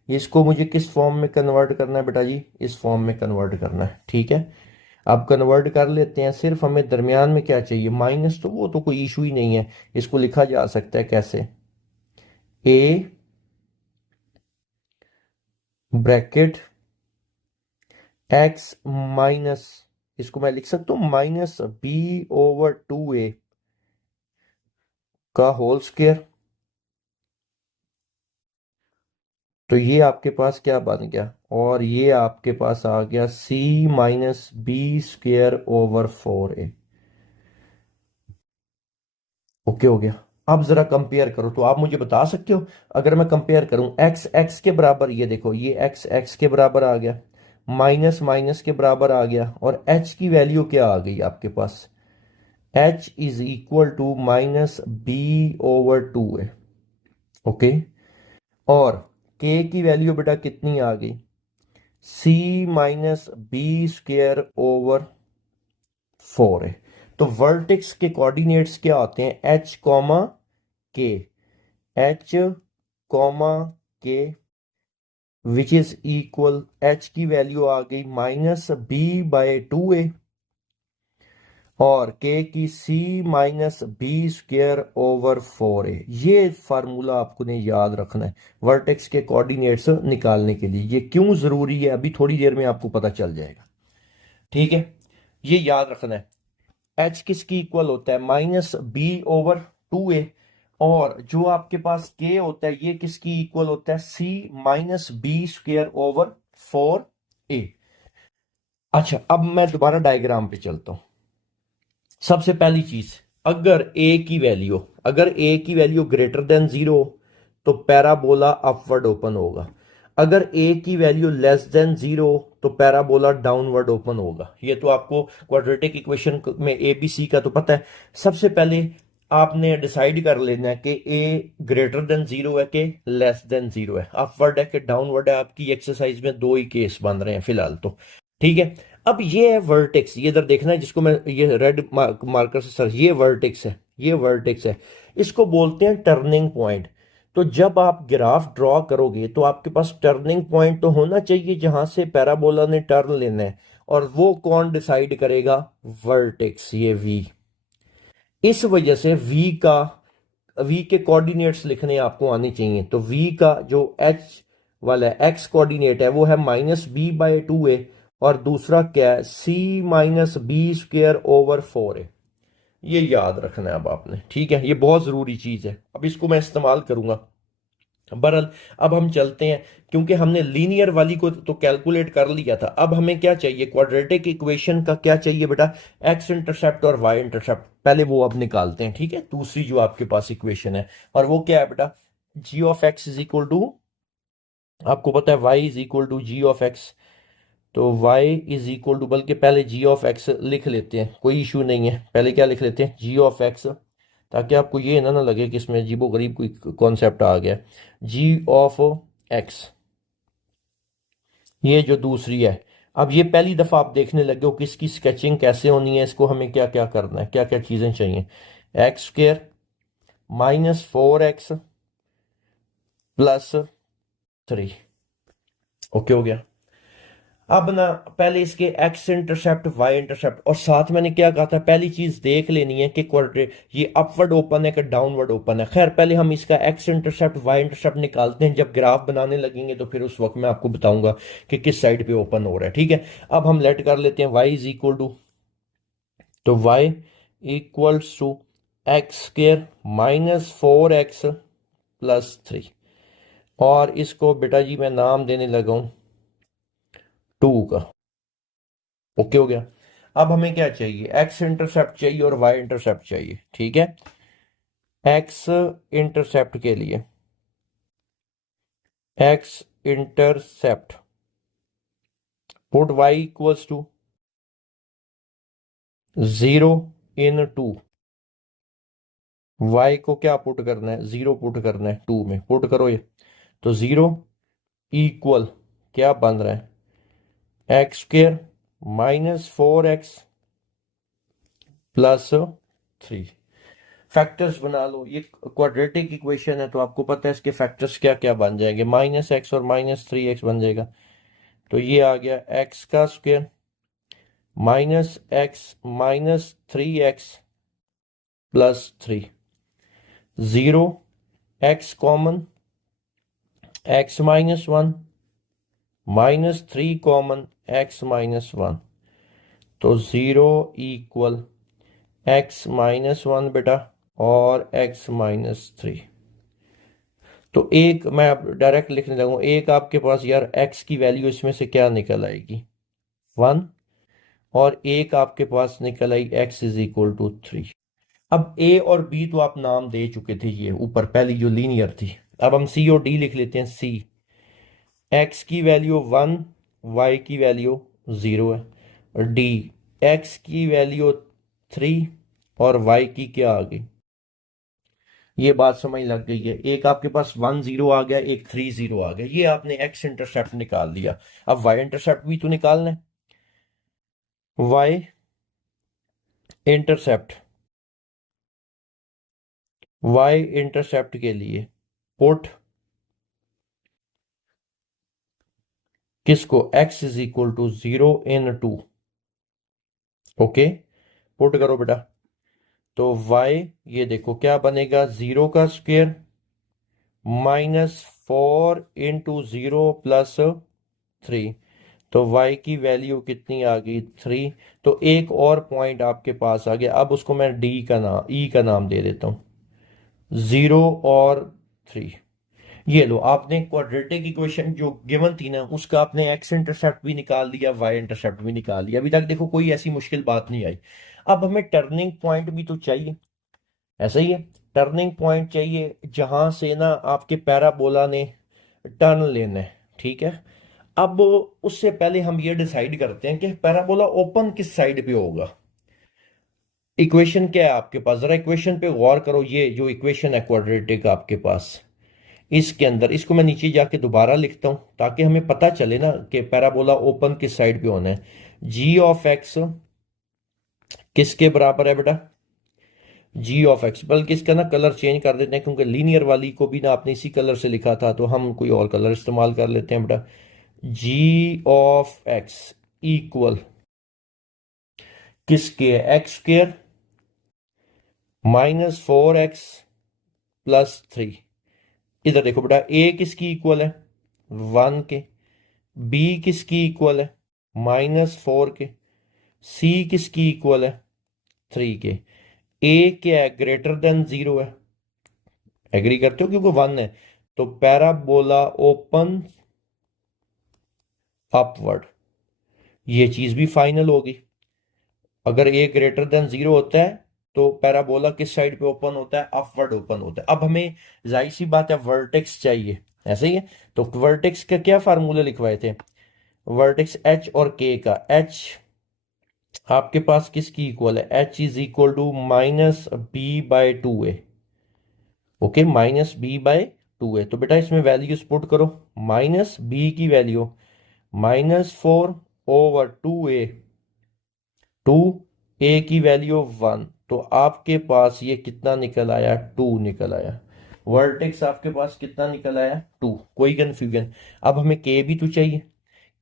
इसको मुझे किस फॉर्म में कन्वर्ट करना है बेटा जी? इस फॉर्म में कन्वर्ट करना है, ठीक है। अब कन्वर्ट कर लेते हैं, सिर्फ हमें दरमियान में क्या चाहिए? माइनस, तो वो तो कोई इशू ही नहीं है, इसको लिखा जा सकता है कैसे? ए ब्रैकेट एक्स माइनस, इसको मैं लिख सकता हूं माइनस बी ओवर 2a का होल स्क्वायर, तो ये आपके पास क्या बन गया? और ये आपके पास आ गया c minus b square over 4a। Okay हो गया। अब जरा कंपेयर करो, तो आप मुझे बता सकते हो, अगर मैं कंपेयर करूं एक्स एक्स के बराबर, ये देखो ये एक्स एक्स के बराबर आ गया, माइनस माइनस के बराबर आ गया, और एच की वैल्यू क्या आ गई आपके पास? H is equal to minus b over 2a। Okay, और के की वैल्यू बेटा कितनी आ गई? C minus b square over 4a। तो वर्टेक्स के कोऑर्डिनेट्स क्या होते हैं? H comma k, h comma k which is equal, h की वैल्यू आ गई माइनस बी बाय 2a, और के की c minus b square over 4a। ये फार्मूला आपको ने याद रखना है वर्टेक्स के कोऑर्डिनेट्स निकालने के लिए। ये क्यों जरूरी है अभी थोड़ी देर में आपको पता चल जाएगा, ठीक है। ये याद रखना है, एच किसकी इक्वल होता है? माइनस बी ओवर 2a, और जो आपके पास के होता है ये किसकी इक्वल होता है? C minus b square over 4a। अच्छा, अब मैं दोबारा डायग्राम पे चलता हूं। सबसे पहली चीज, अगर ए की वैल्यू ग्रेटर देन 0 तो पैराबोला अपवर्ड ओपन होगा, अगर ए की वैल्यू लेस देन 0 तो पैराबोला डाउनवर्ड ओपन होगा। ये तो आपको क्वाड्रेटिक इक्वेशन में ए बी सी का तो पता है। सबसे पहले आपने डिसाइड कर लेना है कि ए ग्रेटर देन 0 है कि लेस देन 0 है, अपवर्ड है कि डाउनवर्ड है। आपकी एक्सरसाइज में दो ही केस बन रहे हैं फिलहाल तो, ठीक है। अब ये है वर्टेक्स, ये इधर देखना है जिसको मैं ये रेड मार्कर से सर, ये वर्टेक्स है, ये वर्टेक्स है, इसको बोलते हैं टर्निंग पॉइंट। तो जब आप ग्राफ ड्रॉ करोगे तो आपके पास टर्निंग पॉइंट तो होना चाहिए जहां से पैराबोला ने टर्न लेना है, और वो कौन डिसाइड करेगा? वर्टेक्स, ये वी। इस वजह से वी के कोऑर्डिनेट्स लिखने आपको आने चाहिए। तो वी का जो एच वाला एक्स कोऑर्डिनेट है वो है माइनस बी बाय 2a, और दूसरा क्या है? C minus b square over 4a। ये याद रखना है अब आपने, ठीक है। ये बहुत जरूरी चीज है, अब इसको मैं इस्तेमाल करूंगा। बहरहाल अब हम चलते हैं, क्योंकि हमने लीनियर वाली को तो कैलकुलेट कर लिया था, अब हमें क्या चाहिए? क्वाड्रेटिक इक्वेशन का क्या चाहिए बेटा? एक्स इंटरसेप्ट और वाई इंटरसेप्ट, पहले वो अब निकालते हैं, ठीक है। दूसरी जो आपके पास इक्वेशन है, और वो क्या है बेटा? G of x is equal to, आपको पता है y is equal to g of x, तो वाई इज इक्वल टू, बल्कि पहले जी ऑफ एक्स लिख लेते हैं, कोई इशू नहीं है, पहले क्या लिख लेते हैं? जी ऑफ एक्स, ताकि आपको ये ना लगे कि इसमें अजीबो गरीब कोई कॉन्सेप्ट आ गया। जी ऑफ एक्स, ये जो दूसरी है, अब ये पहली दफा आप देखने लगे हो कि इसकी स्केचिंग कैसे होनी है, इसको हमें क्या क्या करना है, क्या क्या चीजें चाहिए? X square minus 4x plus 3। Okay हो गया। अब ना पहले इसके एक्स इंटरसेप्ट वाई इंटरसेप्ट, और साथ मैंने क्या कहा था, पहली चीज देख लेनी है कि क्वाड्रेट ये अपवर्ड ओपन है कि डाउनवर्ड ओपन है। खैर पहले हम इसका एक्स इंटरसेप्ट वाई इंटरसेप्ट निकालते हैं, जब ग्राफ बनाने लगेंगे तो फिर उस वक्त मैं आपको बताऊंगा कि किस साइड पे ओपन हो रहा है, ठीक है। अब हम लेट कर लेते हैं वाई इज इक्वल टू, तो y equals to x square minus 4x plus 3, और इसको बेटा जी मैं नाम देने लगा हूं 2 का। ओके हो गया। अब हमें क्या चाहिए, एक्स इंटरसेप्ट चाहिए और वाई इंटरसेप्ट चाहिए, ठीक है। एक्स इंटरसेप्ट के लिए x intercept put y equals to 0 in 2। वाई को क्या पुट करना है, 0 पुट करना है 2 में, पुट करो ये। तो 0 इक्वल क्या बन रहा है, x square minus 4x plus 3। Factors बना लो, ये क्वाड्रेटिक इक्वेशन है तो आपको पता है इसके फैक्टर्स क्या क्या बन जाएंगे, -x और -3x बन जाएगा। तो ये आ गया x का square -x -3x plus 3। 0 x common, x -1 -3 common, x -1। तो 0 इक्वल x -1 बेटा और x -3। तो एक मैं अब डायरेक्ट लिखने लगूँ, एक आपके पास यार x की वैल्यू इसमें से क्या निकल आएगी 1, और एक आपके पास निकल आई x इज इक्वल टू 3। अब a और b तो आप नाम दे चुके थे, ये ऊपर पहली जो लीनियर थी। अब हम c और d लिख लेते हैं। c x की वैल्यू 1, y की वैल्यू 0 है, और d x की वैल्यू 3 और y की क्या आ गई, ये बात समझ लग गई है। एक आपके पास 1 0 आ गया, एक 3 0 आ गया, ये आपने x इंटरसेप्ट निकाल दिया। अब y इंटरसेप्ट भी तो निकालना है। y इंटरसेप्ट y इंटरसेप्ट के लिए पुट किसको, x is equal to 0 in 2। Okay, put करो बेटा। तो y ये देखो क्या बनेगा, 0 का स्क्वायर -4 इंटू 0 प्लस 3। तो y की वैल्यू कितनी आ गई 3। तो एक और पॉइंट आपके पास आ गया, अब उसको मैं d का नाम e का नाम दे देता हूं, 0 और 3। ये लो, आपने क्वाड्रेटिक इक्वेशन जो गिवन थी ना, उसका आपने एक्स इंटरसेप्ट भी निकाल दिया, वाई इंटरसेप्ट भी निकाल दिया। अभी तक देखो कोई ऐसी मुश्किल बात नहीं आई। अब हमें टर्निंग पॉइंट भी तो चाहिए, ऐसा ही है। टर्निंग पॉइंट चाहिए जहां से ना आपके पैराबोला ने टर्न लेना है, ठीक है। अब उससे पहले हम ये डिसाइड करते हैं कि पैराबोला ओपन किस साइड पे होगा। इक्वेशन क्या है आपके पास, जरा इक्वेशन पे गौर करो। ये जो इक्वेशन है क्वाड्रेटिक आपके पास, इसके अंदर इसको मैं नीचे जाके दोबारा लिखता हूं ताकि हमें पता चले ना कि पैराबोला ओपन किस साइड पे होना है। जी ऑफ एक्स किसके बराबर है बेटा, जी ऑफ एक्स। बल्कि इसका ना कलर चेंज कर देते हैं, क्योंकि लीनियर वाली को भी ना आपने इसी कलर से लिखा था, तो हम कोई और कलर इस्तेमाल कर लेते हैं बेटा। जी ऑफ एक्स इक्वल किसके, एक्स स्क्र -4x प्लस 3। इधर देखो बेटा, ए किसकी इक्वल है 1 के, बी किसकी इक्वल है -4 के, सी किसकी इक्वल है 3 के। ए क्या है, ग्रेटर देन 0 है, एग्री करते हो, क्योंकि 1 है। तो पैराबोला ओपन अपवर्ड, ये चीज भी फाइनल होगी। अगर ए ग्रेटर देन 0 होता है तो पैराबोला किस साइड पे ओपन होता है, अपवर्ड ओपन होता है। अब हमें जाहिर सी बात है वर्टेक्स चाहिए, ऐसे ही है। तो वर्टेक्स का क्या फार्मूला लिखवाए थे, वर्टेक्स एच और के का। एच आपके पास किसकी इक्वल है, h is equal to -b/2a। Okay, -b/2a। तो बेटा इसमें वैल्यूज पुट करो, -b की वैल्यू -4/2a, 2a की वैल्यू 1। तो आपके पास ये कितना निकल आया, 2 निकल आया। वर्टेक्स आपके पास कितना निकल आया, 2। कोई कंफ्यूजन। अब हमें के भी तो चाहिए।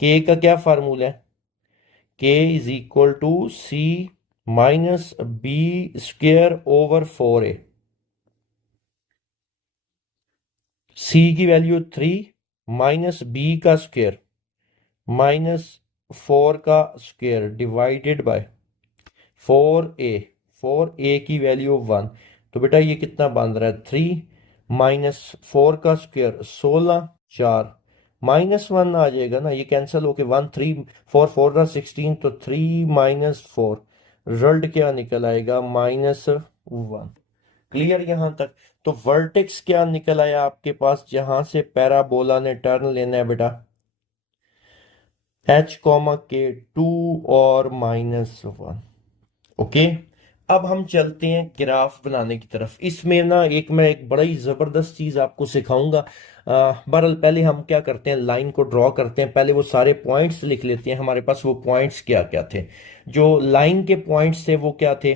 के का क्या फार्मूला है, K is equal to C -b² / 4a। C की वैल्यू 3 -b का स्क्वायर -4 का square divided by 4a। 4a की वैल्यू 1। तो बेटा ये कितना बन रहा है, 3 -4 का स्क्वायर 16, 4 -1 आ जाएगा ना, ये कैंसिल होके 1 3 4 4 का 16, तो 3 -4 रिजल्ट क्या निकल आएगा -1। क्लियर यहां तक? तो वर्टेक्स क्या निकल आया आपके पास, जहां से पैराबोला ने टर्न लेना है बेटा, h,k 2 और -1। ओके, अब हम चलते हैं ग्राफ बनाने की तरफ। इसमें ना मैं एक बड़ा ही जबरदस्त चीज आपको सिखाऊंगा। बहरहाल पहले हम क्या करते हैं, लाइन को ड्रॉ करते हैं, पहले वो सारे पॉइंट्स लिख लेते हैं हमारे पास। वो पॉइंट्स क्या क्या थे, जो लाइन के पॉइंट्स थे वो क्या थे,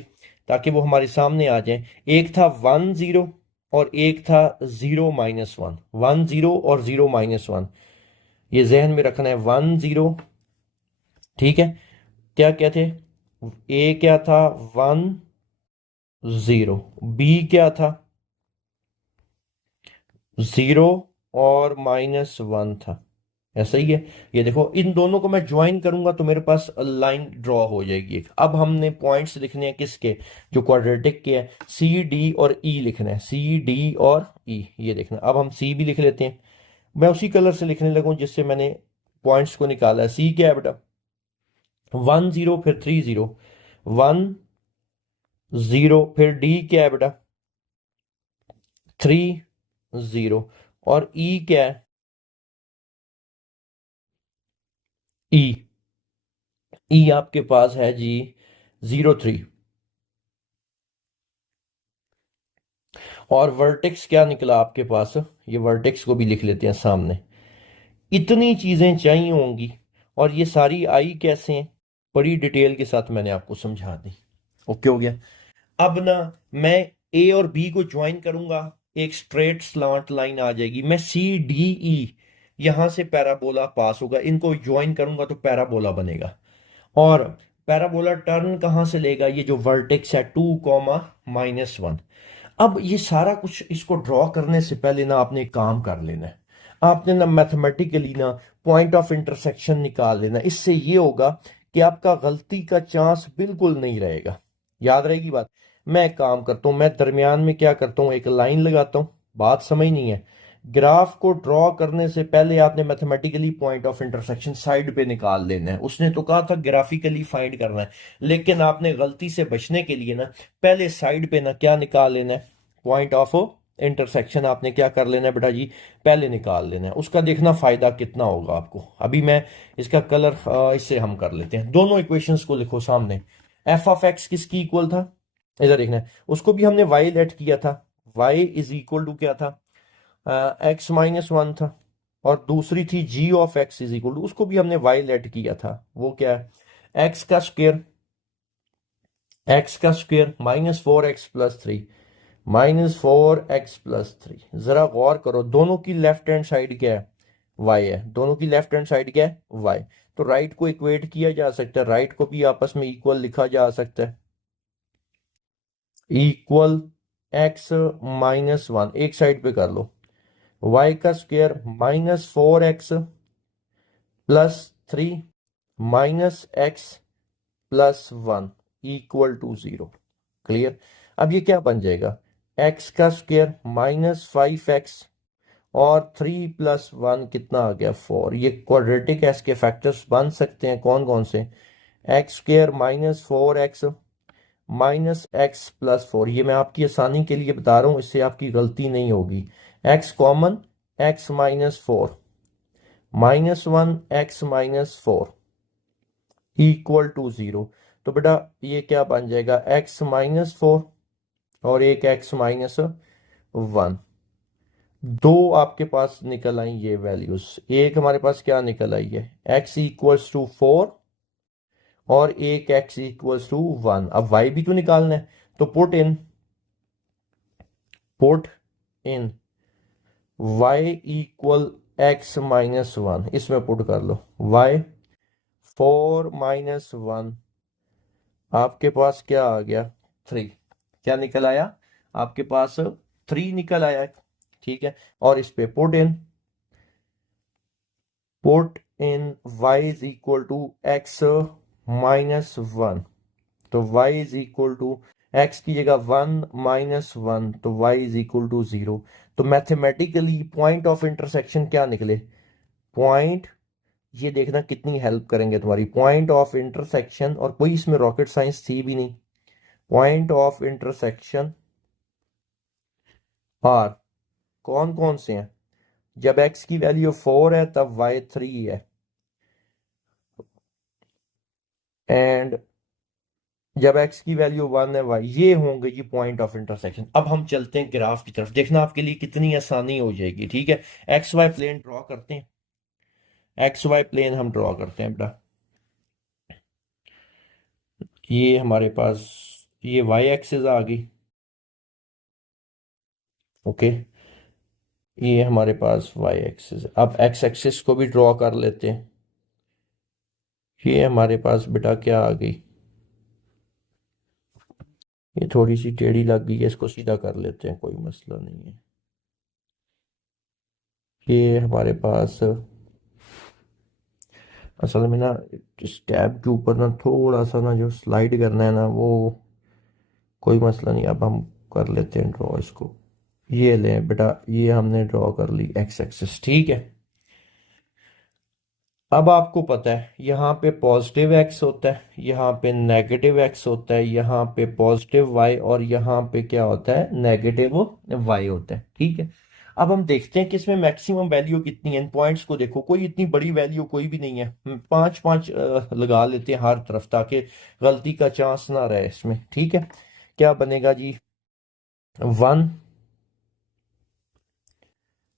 ताकि वो हमारे सामने आ जाए। एक था 1 0 और एक था 0 -1। 1 0 और 0 -1, ये जहन में रखना है। 1 0, ठीक है। क्या क्या थे, ए क्या था 1 0, बी क्या था 0 और -1 था। ऐसा ही है। ये देखो, इन दोनों को मैं ज्वाइन करूंगा तो मेरे पास लाइन ड्रॉ हो जाएगी एक। अब हमने पॉइंट्स लिखने हैं किसके, जो क्वाड्रेटिक के हैं, सी डी और ई लिखना है, सी डी और ई। ये देखना, अब हम सी भी लिख लेते हैं। मैं उसी कलर से लिखने लगूं जिससे मैंने पॉइंट्स को निकाला है। सी क्या है बेटा, 1 0 फिर 3 0, 1 0, फिर डी क्या है बेटा 3 0, और ई क्या है, ई, ई आपके पास है जी 0 3। और वर्टेक्स क्या निकला आपके पास, ये वर्टेक्स को भी लिख लेते हैं सामने। इतनी चीजें चाहिए होंगी, और ये सारी आई कैसे हैं, बड़ी डिटेल के साथ मैंने आपको समझा दी। ओके हो गया। अब ना मैं ए और बी को ज्वाइन करूंगा, एक स्ट्रेट स्लांट लाइन आ जाएगी। मैं सी डी ई, यहां से पैराबोला पास होगा, इनको ज्वाइन करूंगा तो पैराबोला बनेगा। और पैराबोला टर्न कहां से लेगा, ये जो वर्टेक्स है 2 -1। अब ये सारा कुछ इसको ड्रॉ करने से पहले ना आपने एक काम कर लेना है। आपने ना मैथमेटिकली ना पॉइंट ऑफ इंटरसेक्शन निकाल लेना। इससे ये होगा कि आपका गलती का चांस बिल्कुल नहीं रहेगा। याद रहेगी बात। मैं एक काम करता हूं, मैं दरमियान में क्या करता हूं, एक लाइन लगाता हूं। बात समझ नहीं है, ग्राफ को ड्रॉ करने से पहले आपने mathematically point of intersection side पे निकाल लेना है। उसने तो कहा था ग्राफिकली फाइंड करना है, लेकिन आपने गलती से बचने के लिए ना पहले साइड पे ना क्या निकाल लेना है, पॉइंट ऑफ इंटरसेक्शन आपने क्या कर लेना है बेटा जी, पहले निकाल लेना है। उसका देखना फायदा कितना होगा आपको। अभी मैं इसका कलर इससे हम कर लेते हैं। दोनों इक्वेशंस को लिखो सामने। एफ ऑफ एक्स किसकी इक्वल था, इधर देखना है, उसको भी हमने वाई लेट किया था। वाई इज इक्वल टू क्या था, एक्स -1 था। और दूसरी थी g of x is equal to, उसको भी हमने वाई लेट किया था। वो क्या है, एक्स का स्क्वायर, एक्स का स्क्वायर -4x+3, -4x+3। जरा गौर करो, दोनों की लेफ्ट हैंड साइड क्या है, वाई है। दोनों की लेफ्ट हैंड साइड क्या है, वाई। तो राइट को इक्वेट किया जा सकता है, राइट को भी आपस में इक्वल लिखा जा सकता है। इक्वल x-1, एक साइड पे कर लो, y का square -4x+3 -x+1 equal to 0। Clear? अब ये क्या बन जाएगा, x का स्क्वायर -5x और 3 + 1 कितना आ गया 4। ये क्वाड्रेटिक है, इसके फैक्टर्स बन सकते हैं कौन कौन से, x² -4x -x+4। ये मैं आपकी आसानी के लिए बता रहा हूं, इससे आपकी गलती नहीं होगी। x common, x -4 -1 x -4 equal to 0। तो बेटा ये क्या बन जाएगा, x -4 और एक x -1। दो आपके पास निकल आई ये वैल्यूज। एक हमारे पास क्या निकल आई है, x इक्वल्स टू 4 और एक x इक्वल्स टू 1। अब y भी तो निकालना है, तो put in y equal x -1, इसमें पुट कर लो y 4 -1। आपके पास क्या आ गया 3। क्या निकल आया आपके पास, 3 निकल आया। ठीक है, और इस पे put in y is equal to x -1। तो y is equal to x की जगह 1 -1, तो y इज इक्वल टू 0। तो मैथमेटिकली पॉइंट ऑफ इंटरसेक्शन क्या निकले, पॉइंट, ये देखना कितनी हेल्प करेंगे तुम्हारी, पॉइंट ऑफ इंटरसेक्शन, और कोई इसमें रॉकेट साइंस थी भी नहीं, पॉइंट ऑफ इंटरसेक्शन आर कौन कौन से हैं? जब x की वैल्यू 4 है तब y 3 है, एंड जब x की वैल्यू 1 है y, ये होंगे जी पॉइंट ऑफ इंटरसेक्शन। अब हम चलते हैं ग्राफ की तरफ, देखना आपके लिए कितनी आसानी हो जाएगी। ठीक है, एक्स वाई प्लेन ड्रॉ करते हैं, एक्स वाई प्लेन हम ड्रॉ करते हैं बेटा। ये हमारे पास ये y एक्सिस आ गई, ओके, ये हमारे पास y एक्सिस। अब x एक्सिस को भी ड्रॉ कर लेते हैं, ये हमारे पास बेटा क्या आ गई, ये थोड़ी सी टेढ़ी लग गई है, इसको सीधा कर लेते हैं, कोई मसला नहीं है। ये हमारे पास असल में ना इस टैब के ऊपर ना थोड़ा सा ना जो स्लाइड करना है ना, वो कोई मसला नहीं, अब हम कर लेते हैं ड्रॉ इसको। ये लें बेटा, ये हमने ड्रॉ कर ली एक्स एक्सिस, ठीक है। अब आपको पता है यहाँ पे पॉजिटिव एक्स होता है, यहाँ पे नेगेटिव एक्स होता है, यहाँ पे पॉजिटिव वाई, और यहाँ पे क्या होता है, नेगेटिव वाई होता है, ठीक है। अब हम देखते हैं कि इसमें मैक्सिमम वैल्यू कितनी है। इन पॉइंट्स को देखो, कोई इतनी बड़ी वैल्यू कोई भी नहीं है, पांच पांच लगा लेते हैं हर तरफ, ताकि गलती का चांस ना रहे इसमें, ठीक है। क्या बनेगा जी, 1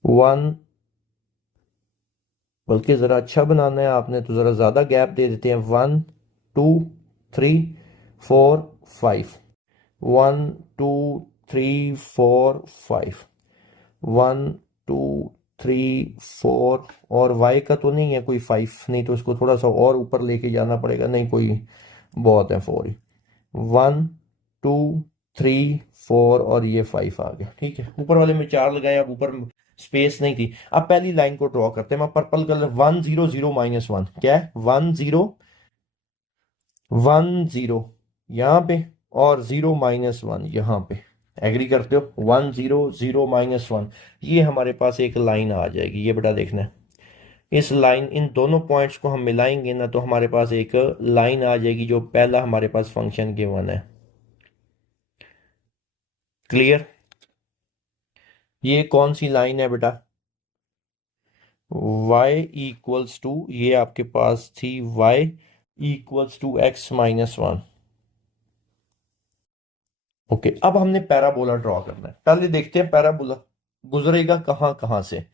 1, बल्कि ज़रा अच्छा बनाना है आपने तो ज़रा ज़्यादा गैप दे देते हैं, 1 2 3 4 5, 1 2 3 4 5, 1 2 3 4, और y का तो नहीं है कोई 5, नहीं तो इसको थोड़ा सा और ऊपर लेके जाना पड़ेगा, नहीं कोई बहुत है 4 ही, 1 2 3 4, और ये 5 आ गया, ठीक है। ऊपर वाले में 4 लगाए, अब ऊपर स्पेस नहीं थी। अब पहली लाइन को ड्रॉ करते हैं, मैं पर्पल कलर, 1 0 0 -1, क्या है, 1 0 1 0 यहाँ पे, और 0 -1 यहाँ पे, एग्री करते हो, 1 0 0 -1, ये हमारे पास एक लाइन आ जाएगी। ये बेटा देखना है, इस लाइन, इन दोनों पॉइंट्स को हम मिलाएंगे ना, तो हमारे पास एक लाइन आ जाएगी, जो पहला हमारे पास फंक्शन गिवन है। क्लियर, ये कौन सी लाइन है बेटा, y इक्वल्स टू, ये आपके पास थी y equals to x-1, okay. अब हमने पैराबोला ड्रॉ करना है, पहले देखते हैं पैराबोला गुजरेगा कहां कहां से।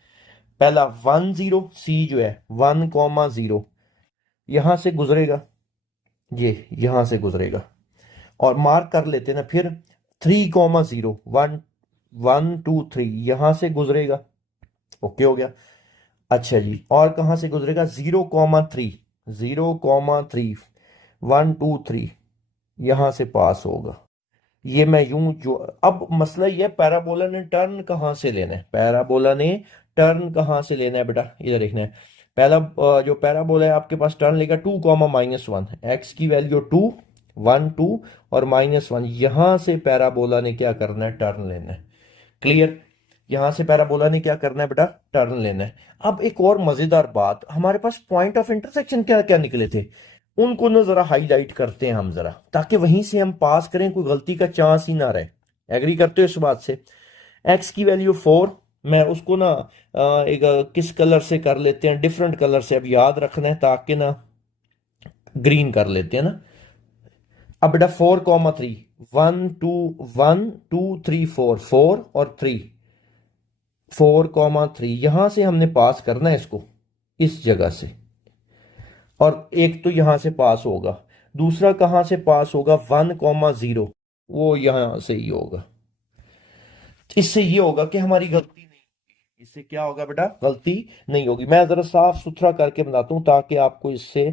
पहला 1 0, c जो है 1,0 यहां से गुजरेगा, ये यहां से गुजरेगा, और मार्क कर लेते हैं ना, फिर 3,0 1 1 2 3 यहां से गुजरेगा, ओके हो गया। अच्छा जी, और कहां से गुजरेगा, 0,3 0,3 1 2 3 यहां से पास होगा। ये मैं यूं जो, अब मसला ये है, पैराबोला ने टर्न कहां से लेना है, पैराबोला ने टर्न कहां से लेना है बेटा, इधर देखना है। पहला जो पैराबोला है आपके पास टर्न लेगा 2,-1, एक्स की वैल्यू 2 1 2 और -1, यहां से पैराबोला ने क्या करना है, टर्न लेना है। क्लियर, यहां से पैराबोला ने क्या करना है बेटा, टर्न लेना है। अब एक और मजेदार बात, हमारे पास पॉइंट ऑफ इंटरसेक्शन क्या क्या निकले थे, उनको ना जरा हाईलाइट करते हैं हम जरा, ताकि वहीं से हम पास करें, कोई गलती का चांस ही ना रहे। एग्री करते हो इस बात से? एक्स की वैल्यू 4, मैं उसको ना एक किस कलर से कर लेते हैं, डिफरेंट कलर से, अब याद रखना है, ताकि ना ग्रीन कर लेते हैं ना। अब बेटा 4,3 1 2 1 2 3 4 4 और 3, 4,3 यहां से हमने पास करना है इसको, इस जगह से, और एक तो यहां से पास होगा, दूसरा कहां से पास होगा, 1,0 वो यहां से ही होगा। इससे ये होगा कि हमारी गलती नहीं होगी, इससे क्या होगा बेटा, गलती नहीं होगी। मैं जरा साफ सुथरा करके बनाता हूं, ताकि आपको इससे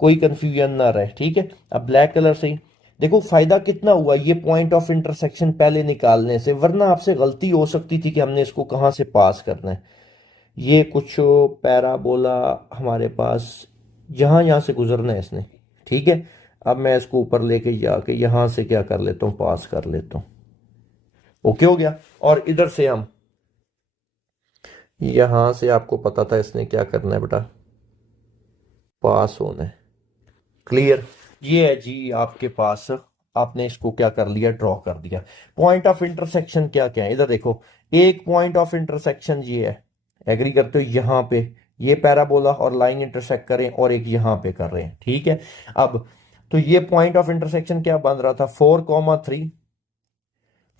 कोई कंफ्यूजन ना रहे, ठीक है। अब ब्लैक कलर से ही देखो, फायदा कितना हुआ ये पॉइंट ऑफ इंटरसेक्शन पहले निकालने से, वरना आपसे गलती हो सकती थी कि हमने इसको कहां से पास करना है। ये कुछ पैराबोला हमारे पास जहां यहां से गुजरना है इसने, ठीक है। अब मैं इसको ऊपर लेके जाके यहां से क्या कर लेता हूं, पास कर लेता हूं, ओके हो गया। और इधर से हम यहां से आपको पता था इसने क्या करना है बेटा, पास होना है। क्लियर। ये है जी आपके पास, आपने इसको क्या कर लिया, ड्रॉ कर दिया। पॉइंट ऑफ इंटरसेक्शन क्या क्या है, इधर देखो। एक पॉइंट ऑफ इंटरसेक्शन ये है, एग्री करते हो, यहां पे ये पैराबोला और लाइन इंटरसेक्ट करें, और एक यहां पे कर रहे हैं, ठीक है। अब तो ये पॉइंट ऑफ इंटरसेक्शन क्या बन रहा था, 4,3,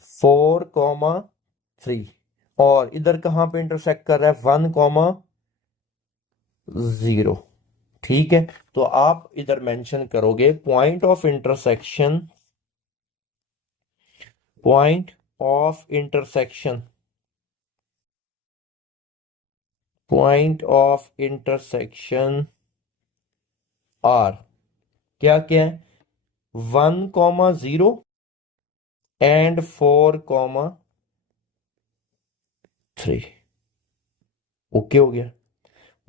4,3, और इधर कहां पे इंटरसेक्ट कर रहा है, 1,0। ठीक है, तो आप इधर मेंशन करोगे point of intersection, point of intersection, point of intersection are क्या क्या है, 1,0 एंड 4,3। ओके हो गया।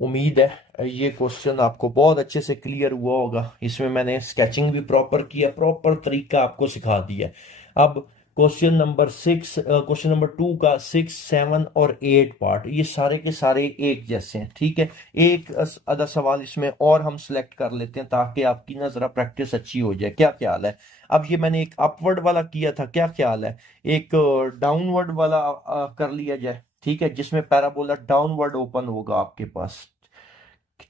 उम्मीद है ये क्वेश्चन आपको बहुत अच्छे से क्लियर हुआ होगा। इसमें मैंने स्केचिंग भी प्रॉपर किया, प्रॉपर तरीका आपको सिखा दिया। अब क्वेश्चन नंबर 2 का 6, 7 और 8 पार्ट, ये सारे के सारे एक जैसे हैं, ठीक है। एक आधा सवाल इसमें और हम सिलेक्ट कर लेते हैं ताकि आपकी ना जरा प्रैक्टिस अच्छी हो जाए। क्या ख्याल है? अब ये मैंने एक अपवर्ड वाला किया था, क्या ख्याल है एक डाउनवर्ड वाला कर लिया जाए, ठीक है, जिसमें पैराबोला डाउनवर्ड ओपन होगा आपके पास।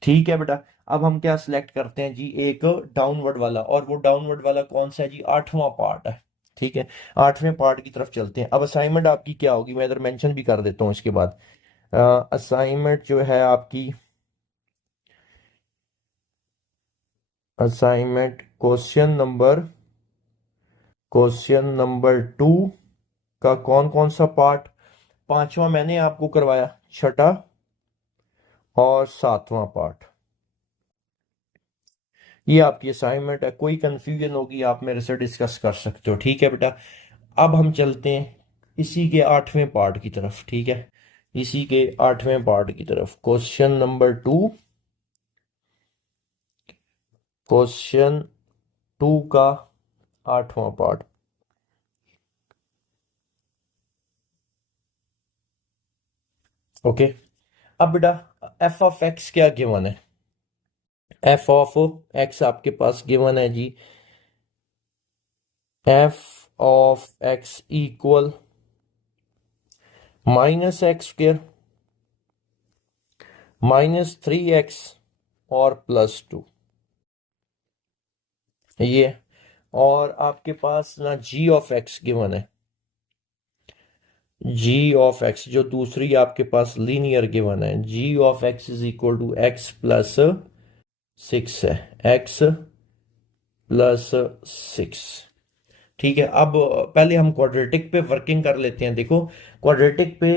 ठीक है बेटा। अब हम क्या सिलेक्ट करते हैं जी, एक डाउनवर्ड वाला, और वो डाउनवर्ड वाला कौन सा है जी, 8वां पार्ट है, ठीक है। 8वें पार्ट की तरफ चलते हैं। अब असाइनमेंट आपकी क्या होगी, मैं इधर मेंशन भी कर देता हूँ इसके बाद। असाइनमेंट जो है आपकी, असाइनमेंट क्वेश्चन नंबर 2 का कौन कौन सा पार्ट, 5वां मैंने आपको करवाया, छठा और 7वां पार्ट, ये आपकी असाइनमेंट है। कोई कंफ्यूजन होगी आप मेरे से डिस्कस कर सकते हो, ठीक है बेटा। अब हम चलते हैं इसी के 8वें पार्ट की तरफ, ठीक है, इसी के 8वें पार्ट की तरफ। क्वेश्चन नंबर 2, क्वेश्चन 2 का 8वां पार्ट। ओके। अब बेटा एफ ऑफ एक्स क्या गिवन है, एफ ऑफ एक्स आपके पास गिवन है जी, f of x equal -x² -3x और +2, ये। और आपके पास ना जी ऑफ एक्स गिवन है, जी ऑफ एक्स जो दूसरी आपके पास लीनियर गिवन है, g of x is equal to x+6 है, x+6। ठीक है। अब पहले हम क्वाड्रेटिक पे वर्किंग कर लेते हैं। देखो क्वाड्रेटिक पे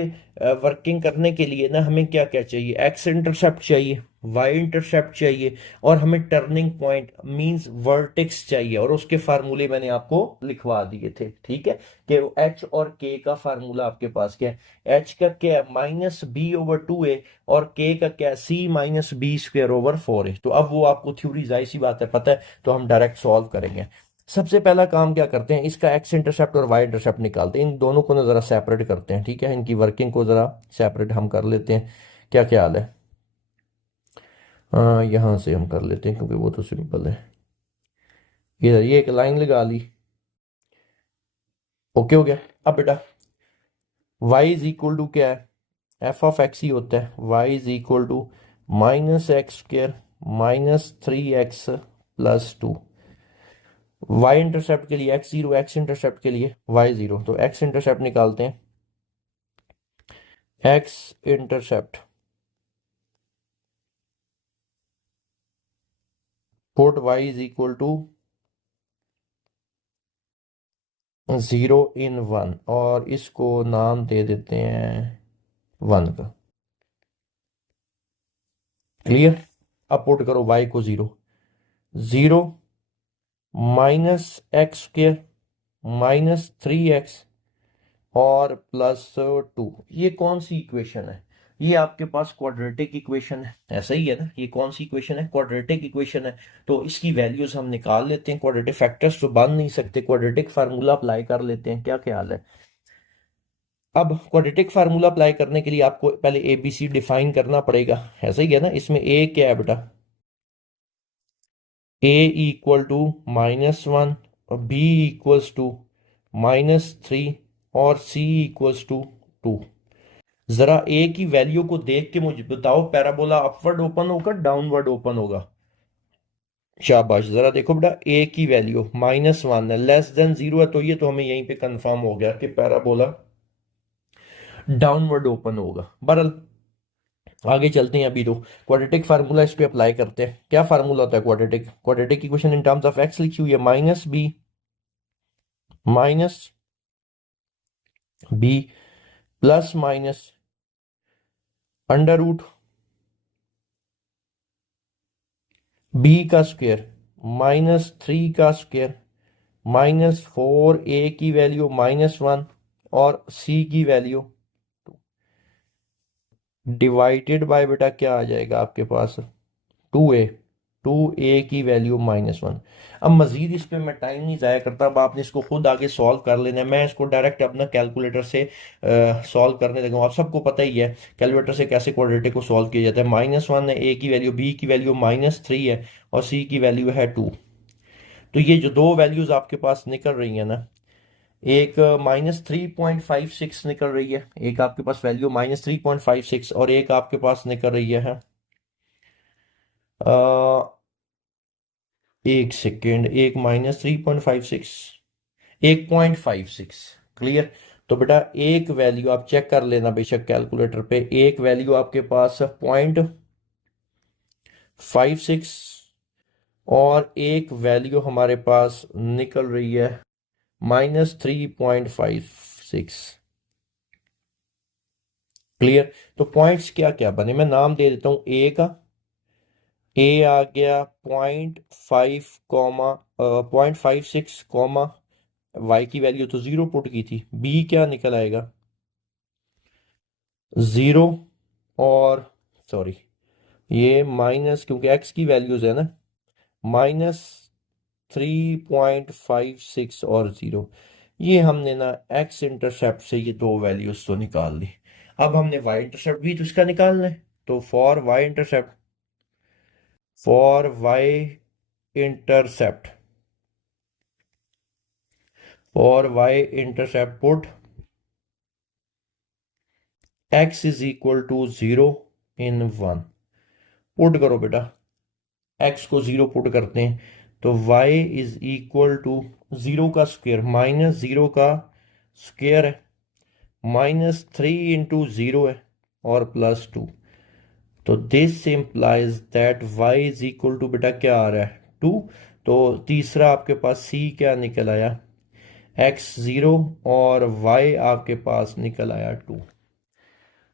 वर्किंग करने के लिए ना हमें क्या क्या चाहिए, एक्स इंटरसेप्ट चाहिए, वाई इंटरसेप्ट चाहिए, और हमें टर्निंग पॉइंट मींस वर्टेक्स चाहिए, और उसके फार्मूले मैंने आपको लिखवा दिए थे, ठीक है। कि एच और के का फार्मूला आपके पास क्या है, एच का क्या है -b/2a, और के का क्या है c-b²/4a। तो अब वो आपको थ्योरी जाहिर सी बात है पता है, तो हम डायरेक्ट सॉल्व करेंगे। सबसे पहला काम क्या करते हैं, इसका एक्स इंटरसेप्ट और वाई इंटरसेप्ट निकालते हैं। इन दोनों को ना जरा सेपरेट करते हैं, ठीक है, इनकी वर्किंग को जरा सेपरेट हम कर लेते हैं। क्या ख्याल है, यहां से हम कर लेते हैं क्योंकि वो तो सिंपल है। इधर ये एक लाइन लगा ली, ओके हो गया। अब बेटा y इज इक्वल टू क्या है, एफ ऑफ एक्स ही होता है, y is equal to -x² -3x+2। y intercept के लिए x0, x इंटरसेप्ट के लिए y0, तो x इंटरसेप्ट निकालते हैं। x intercept, put y is equal to 0 in 1, और इसको नाम दे देते हैं 1 का। क्लियर। अब पुट करो y को 0, 0 -x² -3x और +2। ये कौन सी इक्वेशन है, ये आपके पास क्वाड्रेटिक इक्वेशन है, ऐसा ही है ना। ये कौन सी इक्वेशन है, क्वाड्रेटिक इक्वेशन है। तो इसकी वैल्यूज हम निकाल लेते हैं, क्वाड्रेटिक फैक्टर्स तो बन नहीं सकते, क्वाड्रेटिक फार्मूला अप्लाई कर लेते हैं। क्या ख्याल है, अब क्वाड्रेटिक फार्मूला अप्लाई करने के लिए आपको पहले ए बी सी डिफाइन करना पड़ेगा, ऐसा ही है ना। इसमें ए क्या है बेटा, ए इक्वल टू -1 और बी इक्वल्स टू -3 और सी इक्वल्स टू 2। जरा ए की वैल्यू को देख के मुझे बताओ, पैराबोला अपवर्ड ओपन होगा डाउनवर्ड ओपन होगा? शाबाश, जरा देखो बेटा, ए की वैल्यू -1 है, लेस देन 0 है, तो ये तो हमें यहीं पे कंफर्म हो गया कि पैराबोला डाउनवर्ड ओपन होगा। बहरहाल आगे चलते हैं, अभी तो क्वाड्रेटिक फार्मूला इस पे अप्लाई करते हैं। क्या फार्मूला होता है quadratic? Quadratic equation in terms of x लिखी हुई है, -b plus minus under root b का स्क्वायर -3 का स्क्वायर -4, a की वैल्यू -1 और c की वैल्यू डिवाइडेड बाय बेटा क्या आ जाएगा आपके पास, 2a। 2a की वैल्यू -1। अब मजीद इस पे मैं टाइम नहीं ज़ाया करता, अब आपने इसको खुद आगे सॉल्व कर लेना है। मैं इसको डायरेक्ट अपना कैलकुलेटर से सॉल्व करने लगा हूँ। आप सबको पता ही है कैलकुलेटर से कैसे क्वाड्रेटिक को सॉल्व किया जाता है। -1 है, a की वैल्यू, b की वैल्यू -3 है और c की वैल्यू है 2। तो ये जो दो वैल्यूज आपके पास निकल रही है ना, एक -3.56 निकल रही है, एक आपके पास वैल्यू -3.56 और एक आपके पास निकल रही है एक सेकेंड, एक -3.56, 1.56। क्लियर? तो बेटा एक वैल्यू आप चेक कर लेना बेशक कैलकुलेटर पे, एक वैल्यू आपके पास 0.56 और एक वैल्यू हमारे पास निकल रही है -3.56। क्लियर? तो पॉइंट्स क्या क्या बने, मैं नाम दे देता हूं। ए का, ए आ गया 0.56 कॉमा, वाई की वैल्यू तो 0 पुट की थी, बी क्या निकल आएगा 0 और सॉरी ये माइनस, क्योंकि एक्स की वैल्यूज है ना, -3.56 और 0। ये हमने ना एक्स इंटरसेप्ट से ये दो वैल्यूज तो निकाल ली। अब हमने वाई इंटरसेप्ट भी तो इसका निकालना है, तो for intercept y intercept put x is equal to 0 in 1। Put करो बेटा, x को 0 पुट करते हैं तो y इज इक्वल टू 0 का स्क्वायर -0 का स्क्वायर है, -3 इंटू 0 है और +2। तो this implies that y is equal to बेटा क्या आ रहा है 2। तो तीसरा आपके पास c क्या निकल आया, x 0 और y आपके पास निकल आया 2।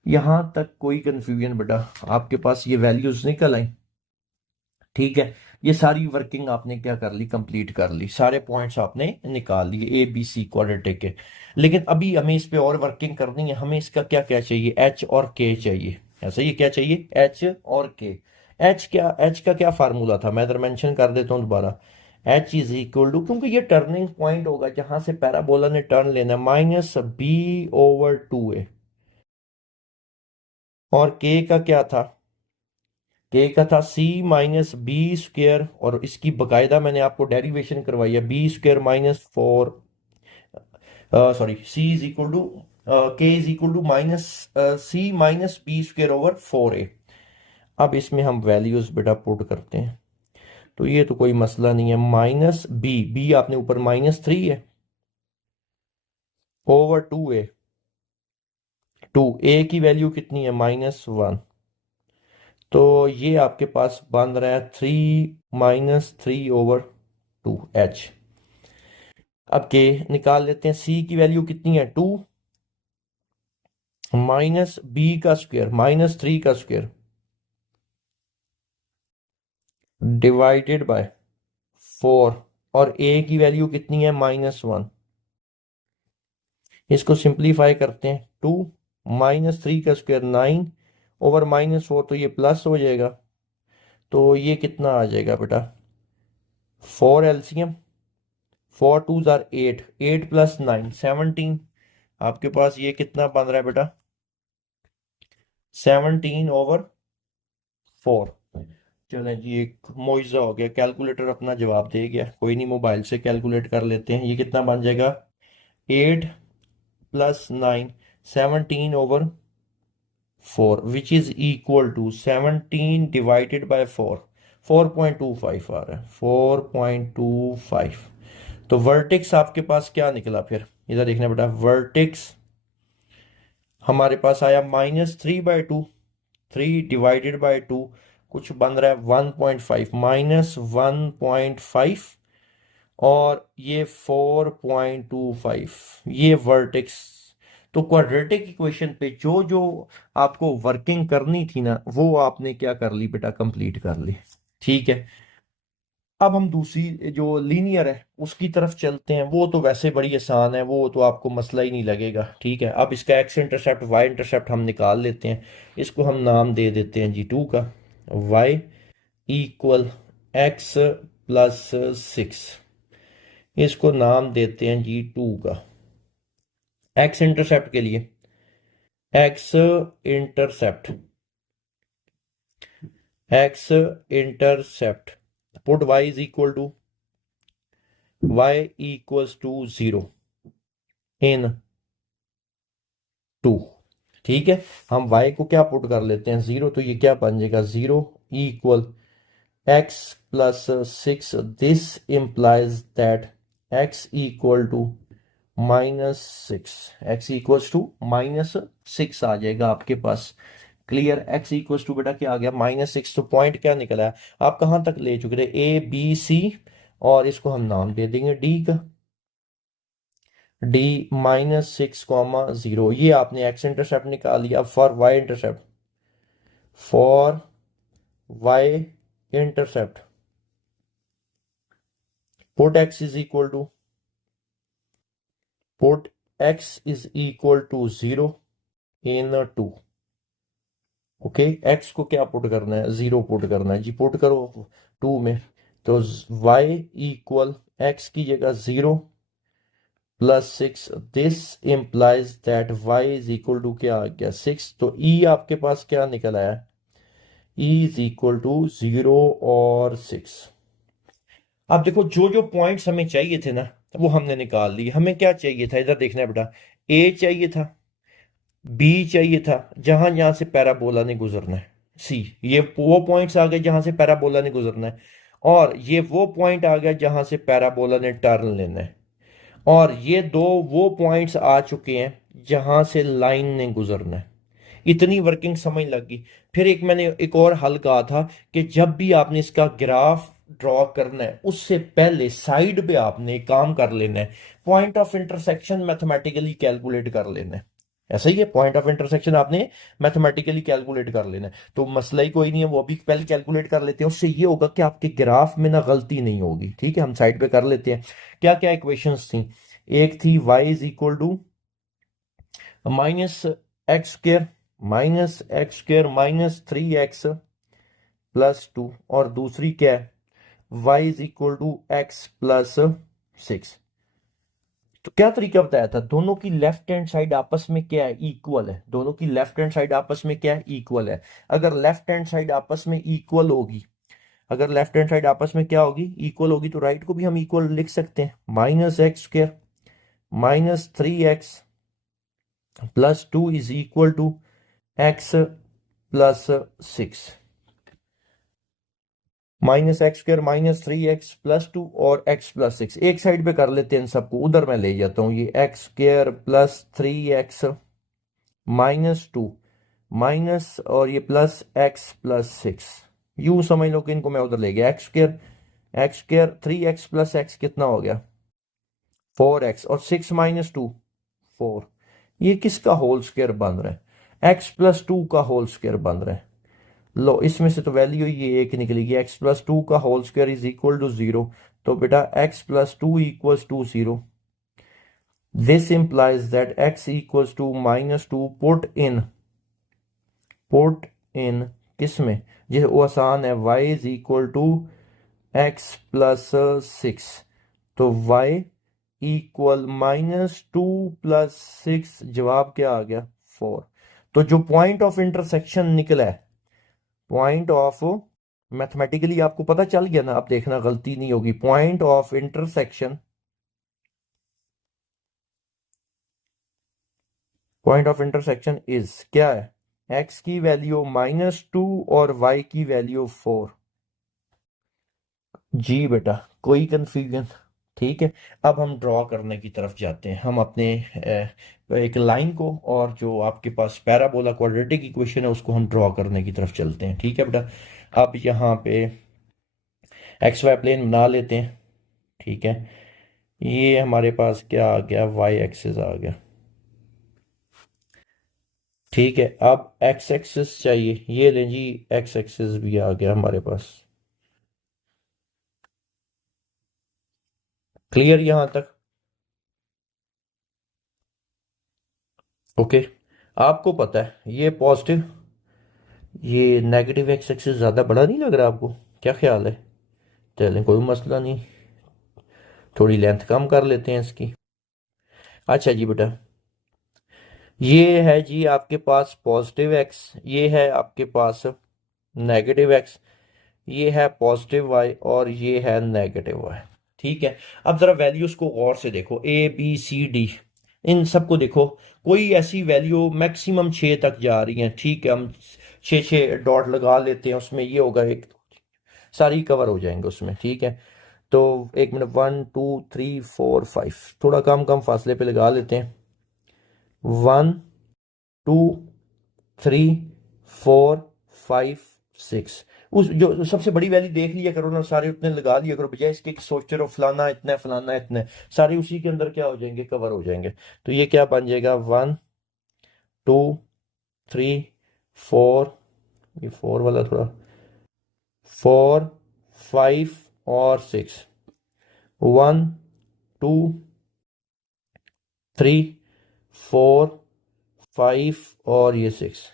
यहां तक कोई कंफ्यूजन बेटा? आपके पास ये वैल्यूज निकल आई, ठीक है। ये सारी वर्किंग आपने क्या कर ली, कंप्लीट कर ली, सारे पॉइंट्स आपने निकाल लिए ए बी सी क्वाड्रेटिक के। लेकिन अभी हमें इस पे और वर्किंग करनी है। हमें इसका क्या क्या चाहिए, एच और के चाहिए। ऐसा ये क्या चाहिए, एच और के। एच का क्या फार्मूला था, मैं इधर मेंशन कर देता हूँ दोबारा। एच इज इक्वल टू, क्योंकि ये टर्निंग पॉइंट होगा जहां से पैराबोला ने टर्न लेना है, -b/2a। और के का क्या था, के का था c-b², और इसकी बकायदा मैंने आपको डेरिवेशन करवाई है, b² - 4, sorry c is equal to k is equal to -c-b²/4a। अब इसमें हम वैल्यूज बेटा पुट करते हैं, तो ये तो कोई मसला नहीं है। -b आपने ऊपर -3 है ओवर 2a, 2a की वैल्यू कितनी है -1। तो ये आपके पास बन रहा है 3-3/2h। अब के निकाल लेते हैं, सी की वैल्यू कितनी है 2, -b का स्क्वायर -3 का स्क्वायर डिवाइडेड बाय 4, और a की वैल्यू कितनी है -1। इसको सिंप्लीफाई करते हैं, 2 -3 का स्क्वायर 9 ओवर -4, तो ये प्लस हो जाएगा। तो ये कितना आ जाएगा बेटा, 4 एलसीएम, 4 2 8, 8 + 9 17। आपके पास ये कितना बन रहा है बेटा, 17/4। चलें जी, एक मुआवजा हो गया, कैलकुलेटर अपना जवाब दे गया, कोई नहीं मोबाइल से कैलकुलेट कर लेते हैं। ये कितना बन जाएगा, 8 + 9, 17/4 which is equal to 17 divided by 4, 4.25 आ रहा है, 4.25। तो वर्टेक्स आपके पास क्या निकला, फिर इधर देखना बेटा, वर्टेक्स हमारे पास आया -3/2, 3 डिवाइडेड बाय 2 कुछ बन रहा है 1.5, -1.5, और ये 4.25, ये वर्टेक्स। तो क्वाड्रेटिक इक्वेशन पे जो जो आपको वर्किंग करनी थी ना, वो आपने क्या कर ली बेटा, कंप्लीट कर ली। ठीक है, अब हम दूसरी जो लीनियर है उसकी तरफ चलते हैं। वो तो वैसे बड़ी आसान है, वो तो आपको मसला ही नहीं लगेगा। ठीक है, अब इसका एक्स इंटरसेप्ट वाई इंटरसेप्ट हम निकाल लेते हैं। इसको हम नाम दे देते हैं जी 2 का, y इक्वल x + 6, इसको नाम देते हैं जी 2 का। एक्स इंटरसेप्ट के लिए x intercept, x intercept put y is equal to, y equals to 0 in 2। ठीक है, हम y को क्या पुट कर लेते हैं, 0, तो ये क्या बन जाएगा, 0 equal x + 6। This implies that x equal to -6, x equals to -6 आ जाएगा आपके पास। क्लियर, x इक्वल्स टू बेटा क्या आ गया, -6। तो पॉइंट क्या निकला है, आप कहां तक ले चुके थे, ए बी सी, और इसको हम नाम दे देंगे डी का, डी -6, 0। ये आपने x इंटरसेप्ट निकाल लिया। For y intercept, for y intercept put x is equal to, put x is equal to 0 in 2। Okay, x को क्या पुट करना है, 0 पुट करना है जी, पुट करो 2 में। तो y इक्वल x की जगह 0 + 6, this implies that y is equal to क्या आ गया, 6। तो e आपके पास क्या निकल आया, e इज इक्वल टू 0 और 6। अब देखो, जो जो पॉइंट्स हमें चाहिए थे ना, वो हमने निकाल लिए। हमें क्या चाहिए था, इधर देखना है बेटा, a चाहिए था, बी चाहिए था जहां जहां से पैराबोला ने गुजरना है, सी, ये वो पॉइंट्स आ गए जहां से पैराबोला ने गुजरना है, और ये वो पॉइंट आ गया जहां से पैराबोला ने टर्न लेना है, और ये दो वो पॉइंट्स आ चुके हैं जहां से लाइन ने गुजरना है। इतनी वर्किंग समझ लगी। फिर एक मैंने एक और हल कहा था कि जब भी आपने इसका ग्राफ ड्रॉ करना है, उससे पहले साइड पे आपने काम कर लेना है, point of intersection mathematically calculate कर लेना है। ऐसा ही है, पॉइंट ऑफ इंटरसेक्शन आपने मैथमेटिकली कैलकुलेट कर लेना है। तो मसला ही कोई नहीं है, वो अभी पहले कैलकुलेट कर लेते हैं। उससे ये होगा कि आपके ग्राफ में ना गलती नहीं होगी। ठीक है, हम साइड पे कर लेते हैं। क्या क्या इक्वेशंस थी, एक थी y is equal to -x², -3x + 2, और दूसरी क्या है, y is equal to x + 6। तो क्या तरीका बताया था, दोनों की लेफ्ट हैंड साइड आपस में क्या है, इक्वल है। दोनों की लेफ्ट हैंड साइड आपस में क्या है, इक्वल है। अगर लेफ्ट हैंड साइड आपस में इक्वल होगी, अगर लेफ्ट हैंड साइड आपस में क्या होगी, इक्वल होगी, तो राइट को भी हम इक्वल लिख सकते हैं। -x² -3x + 2 is equal to x + 6। -x² -3x + 2 और x + 6 एक साइड पे कर लेते हैं। इन सबको उधर मैं ले जाता हूं, ये x² + 3x -2 माइनस, और ये प्लस x + 6, यूं समझ लो कि इनको मैं उधर ले गया। x², 3x + x कितना हो गया, 4x, और 6 - 2 4। ये किसका होल स्क्वायर बन रहा है, x + 2 का होल स्क्वायर बन रहा है। लो, इसमें से तो वैल्यू ये एक निकलेगी, x + 2 का whole square is equal to 0। तो बेटा x + 2 equals to 0। This implies that x equals to -2। Put in किस में, ये वो आसान है, y is equal to x + 6। तो y इक्वल -2 + 6, जवाब क्या आ गया 4। तो जो पॉइंट ऑफ इंटरसेक्शन निकला है, पॉइंट ऑफ, मैथमेटिकली आपको पता चल गया ना, अब देखना गलती नहीं होगी। Point of intersection, point of intersection is क्या है, x की वैल्यू -2 और y की वैल्यू 4। जी बेटा, कोई कंफ्यूजन? ठीक है, अब हम ड्रॉ करने की तरफ जाते हैं। हम अपने एक लाइन को और जो आपके पास पैराबोला क्वाड्रेटिक इक्वेशन है उसको हम ड्रॉ करने की तरफ चलते हैं। ठीक है बेटा, अब यहाँ पे एक्स वाई प्लेन बना लेते हैं। ठीक है, ये हमारे पास क्या आ गया, वाई एक्सिस आ गया। ठीक है, अब एक्स एक्सिस चाहिए, ये लें जी, एक्स एक्सिस भी आ गया हमारे पास। क्लियर यहां तक? ओके, आपको पता है ये पॉजिटिव, ये नेगेटिव एक्स एक्सिस ज़्यादा बड़ा नहीं लग रहा आपको? क्या ख्याल है? चलें, कोई मसला नहीं, थोड़ी लेंथ कम कर लेते हैं इसकी। अच्छा जी बेटा, ये है जी आपके पास पॉजिटिव एक्स, ये है आपके पास नेगेटिव एक्स, ये है पॉजिटिव वाई और ये है नेगेटिव वाई। ठीक है, अब जरा वैल्यूज को गौर से देखो, ए बी सी डी, इन सबको देखो, कोई ऐसी वैल्यू मैक्सिमम 6 तक जा रही है। ठीक है, हम 6 डॉट लगा लेते हैं, उसमें ये होगा एक, सारी कवर हो जाएंगे उसमें। ठीक है, तो एक मिनट, 1 2 3 4 5, थोड़ा कम कम फासले पे लगा लेते हैं। 1 2 3 4 5 6, उस जो सबसे बड़ी वैल्यू देख लिया करो ना, सारे उतने लगा लिया करो, बजाय इसके कि सोचते रहो फलाना इतना है, फलाना इतना है। सारे उसी के अंदर क्या हो जाएंगे, कवर हो जाएंगे। तो ये क्या बन जाएगा, 1 2 3 4, ये 4 वाला थोड़ा, 4 5 और 6, 1 2 3 4 5 और ये 6,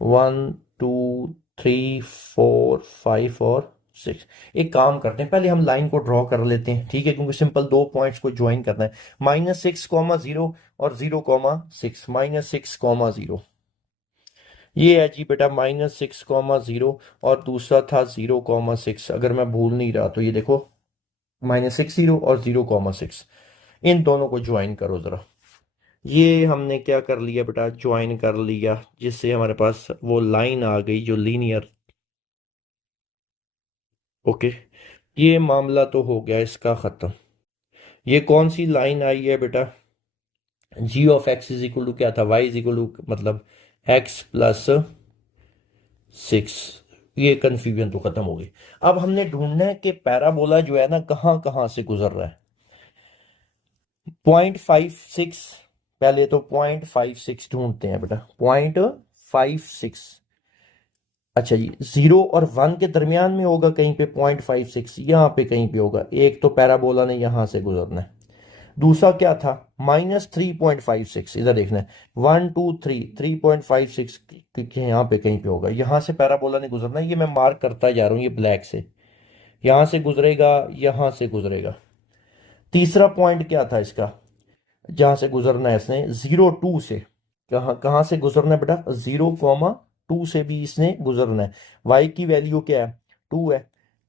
1 2 3 4 5 और 6। एक काम करते हैं, पहले हम लाइन को ड्रॉ कर लेते हैं। ठीक है, क्योंकि सिंपल दो पॉइंट्स को ज्वाइन करना है, -6, 0 और 0, 6, -6, 0। ये है जी बेटा -6, 0 और दूसरा था 0, 6। अगर मैं भूल नहीं रहा तो ये देखो, -6, 0 और 0, 6, इन दोनों को ज्वाइन करो जरा। ये हमने क्या कर लिया बेटा, ज्वाइन कर लिया, जिससे हमारे पास वो लाइन आ गई जो लीनियर। ओके, ये मामला तो हो गया इसका खत्म। ये कौन सी लाइन आई है बेटा, g of x is equal to क्या था, वाई इज इक्वल टू मतलब x + 6। ये कंफ्यूजन तो खत्म हो गई। अब हमने ढूंढना है कि पैराबोला जो है ना कहां कहां से गुजर रहा है। 0.56, पहले तो 0.56 ढूंढते हैं बेटा, 0.56। अच्छा जी, 0 और 1 के दरमियान में होगा कहीं पे 0.56, यहां पे कहीं पे होगा। एक तो पैराबोला ने यहां से गुजरना है, दूसरा क्या था, -3.56, इधर देखना है, 1 2 3, 3.56 यहाँ पे कहीं पे होगा, यहां से पैराबोला ने गुजरना है। ये मैं मार्क करता जा रहा हूँ ये ब्लैक से, यहां से गुजरेगा, यहां से गुजरेगा। तीसरा पॉइंट क्या था इसका, जहां से गुजरना है इसने, 0 2 से, कहां कहां से गुजरना है बेटा, 0, 2 से भी इसने गुजरना है। वाई की वैल्यू क्या है, 2 है,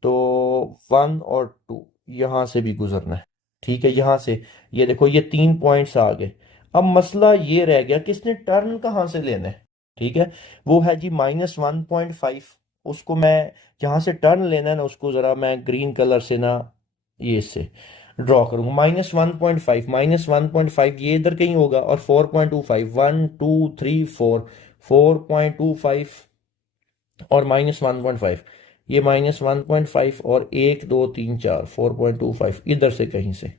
तो 1 और 2 यहां से भी गुजरना है। ठीक है, यहां से, ये देखो ये 3 पॉइंट्स आ गए। अब मसला ये रह गया कि इसने टर्न कहां से लेना है। ठीक है, वो है जी -1.5, उसको मैं, जहां से टर्न लेना है ना, उसको जरा मैं ग्रीन कलर से ना, ये से ड्रॉ करूंगा। -1.5, ये इधर कहीं होगा, और 4.25, 1 2 3 4, 4.25 और -1.5, ये -1.5 और 1 2 3 4, 4.25 इधर से कहीं से।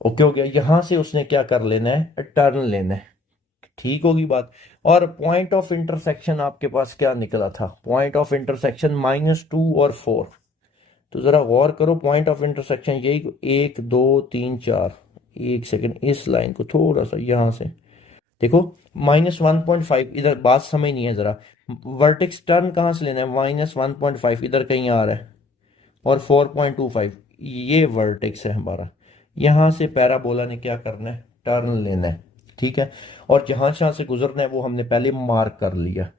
ओके हो गया, यहां से उसने क्या कर लेना है, टर्न लेना है। ठीक होगी बात। और पॉइंट ऑफ इंटरसेक्शन आपके पास क्या निकला था, पॉइंट ऑफ इंटरसेक्शन -2 और 4। तो जरा गौर करो, पॉइंट ऑफ इंटरसेक्शन यही, 1 2 3 4। एक सेकंड, इस लाइन को थोड़ा सा यहां से देखो, -1.5, इधर बात समझ नहीं है जरा। वर्टेक्स टर्न कहां से लेना है, -1.5 इधर कहीं आ रहा है, और 4.25 ये वर्टेक्स है हमारा, यहाँ से पैराबोला ने क्या करना है, टर्न लेना है। ठीक है, और जहां जहां से गुजरना है वो हमने पहले मार्क कर लिया।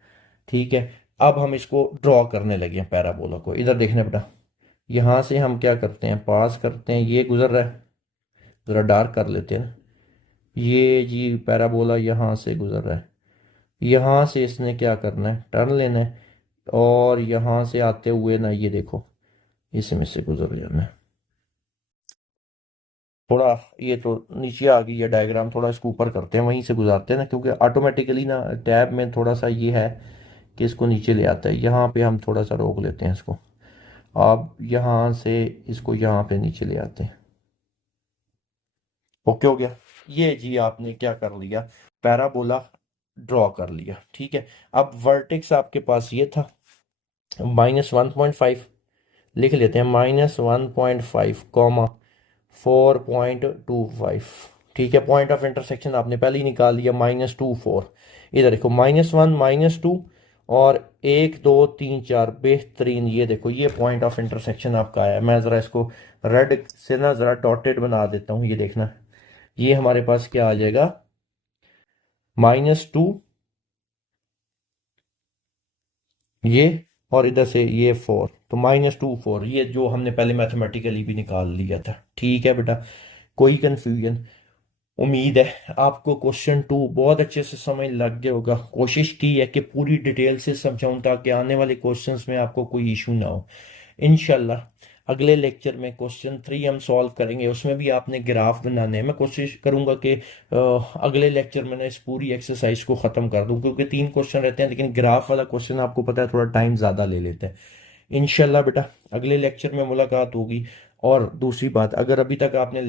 ठीक है, अब हम इसको ड्रॉ करने लगे हैं पैराबोला को। इधर देखना बेटा, यहाँ से हम क्या करते हैं, पास करते हैं, ये गुजर रहा है, ज़रा डार्क कर लेते हैं ना। ये जी पैराबोला यहाँ से गुजर रहा है, यहाँ से इसने क्या करना है, टर्न लेना है, और यहाँ से आते हुए ना ये देखो इसमें से गुजर जाना है। थोड़ा ये तो नीचे आ गई है डायग्राम, थोड़ा इसको ऊपर करते हैं, वहीं से गुजारते हैं ना, क्योंकि ऑटोमेटिकली ना टैब में थोड़ा सा ये है कि इसको नीचे ले आता है। यहाँ पे हम थोड़ा सा रोक लेते हैं इसको। अब यहाँ से इसको यहाँ पे नीचे ले आते हैं। ओके हो गया। ये जी आपने क्या कर लिया, पैराबोला ड्रॉ कर लिया। ठीक है, अब वर्टेक्स आपके पास ये था -1.5, लिख लेते हैं -1.5 कॉमा 4.25। ठीक है, पॉइंट ऑफ इंटरसेक्शन आपने पहले ही निकाल लिया, -2 4। इधर देखो -1 -2 और 1 2 3 4, बेहतरीन। ये देखो ये पॉइंट ऑफ इंटरसेक्शन आपका आया। मैं ज़रा इसको रेड से ना ज़रा डॉटेड बना देता हूँ, ये देखना। ये हमारे पास क्या आ जाएगा, -2 ये, और इधर से ये 4, तो -2 4, ये जो हमने पहले मैथमेटिकली भी निकाल लिया था। ठीक है बेटा, कोई कंफ्यूजन? उम्मीद है आपको क्वेश्चन 2 बहुत अच्छे से समझ लग गया होगा। कोशिश की है कि पूरी डिटेल से समझाऊं ताकि आने वाले क्वेश्चंस में आपको कोई इशू ना हो। इंशाल्लाह अगले लेक्चर में क्वेश्चन 3 हम सॉल्व करेंगे, उसमें भी आपने ग्राफ बनाने हैं। मैं कोशिश करूंगा कि अगले लेक्चर में ना इस पूरी एक्सरसाइज को ख़त्म कर दूं, क्योंकि 3 क्वेश्चन रहते हैं, लेकिन ग्राफ वाला क्वेश्चन आपको पता है थोड़ा टाइम ज़्यादा ले लेते हैं। इंशाल्लाह बेटा अगले लेक्चर में मुलाकात होगी। और दूसरी बात, अगर अभी तक आपने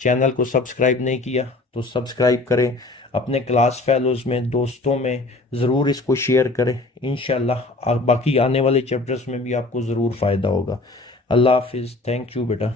चैनल को सब्सक्राइब नहीं किया तो सब्सक्राइब करें, अपने क्लास फेलोज में, दोस्तों में ज़रूर इसको शेयर करें। इंशाल्लाह बाकी आने वाले चैप्टर्स में भी आपको ज़रूर फ़ायदा होगा। अल्लाह हाफिज़, थैंक यू बेटा।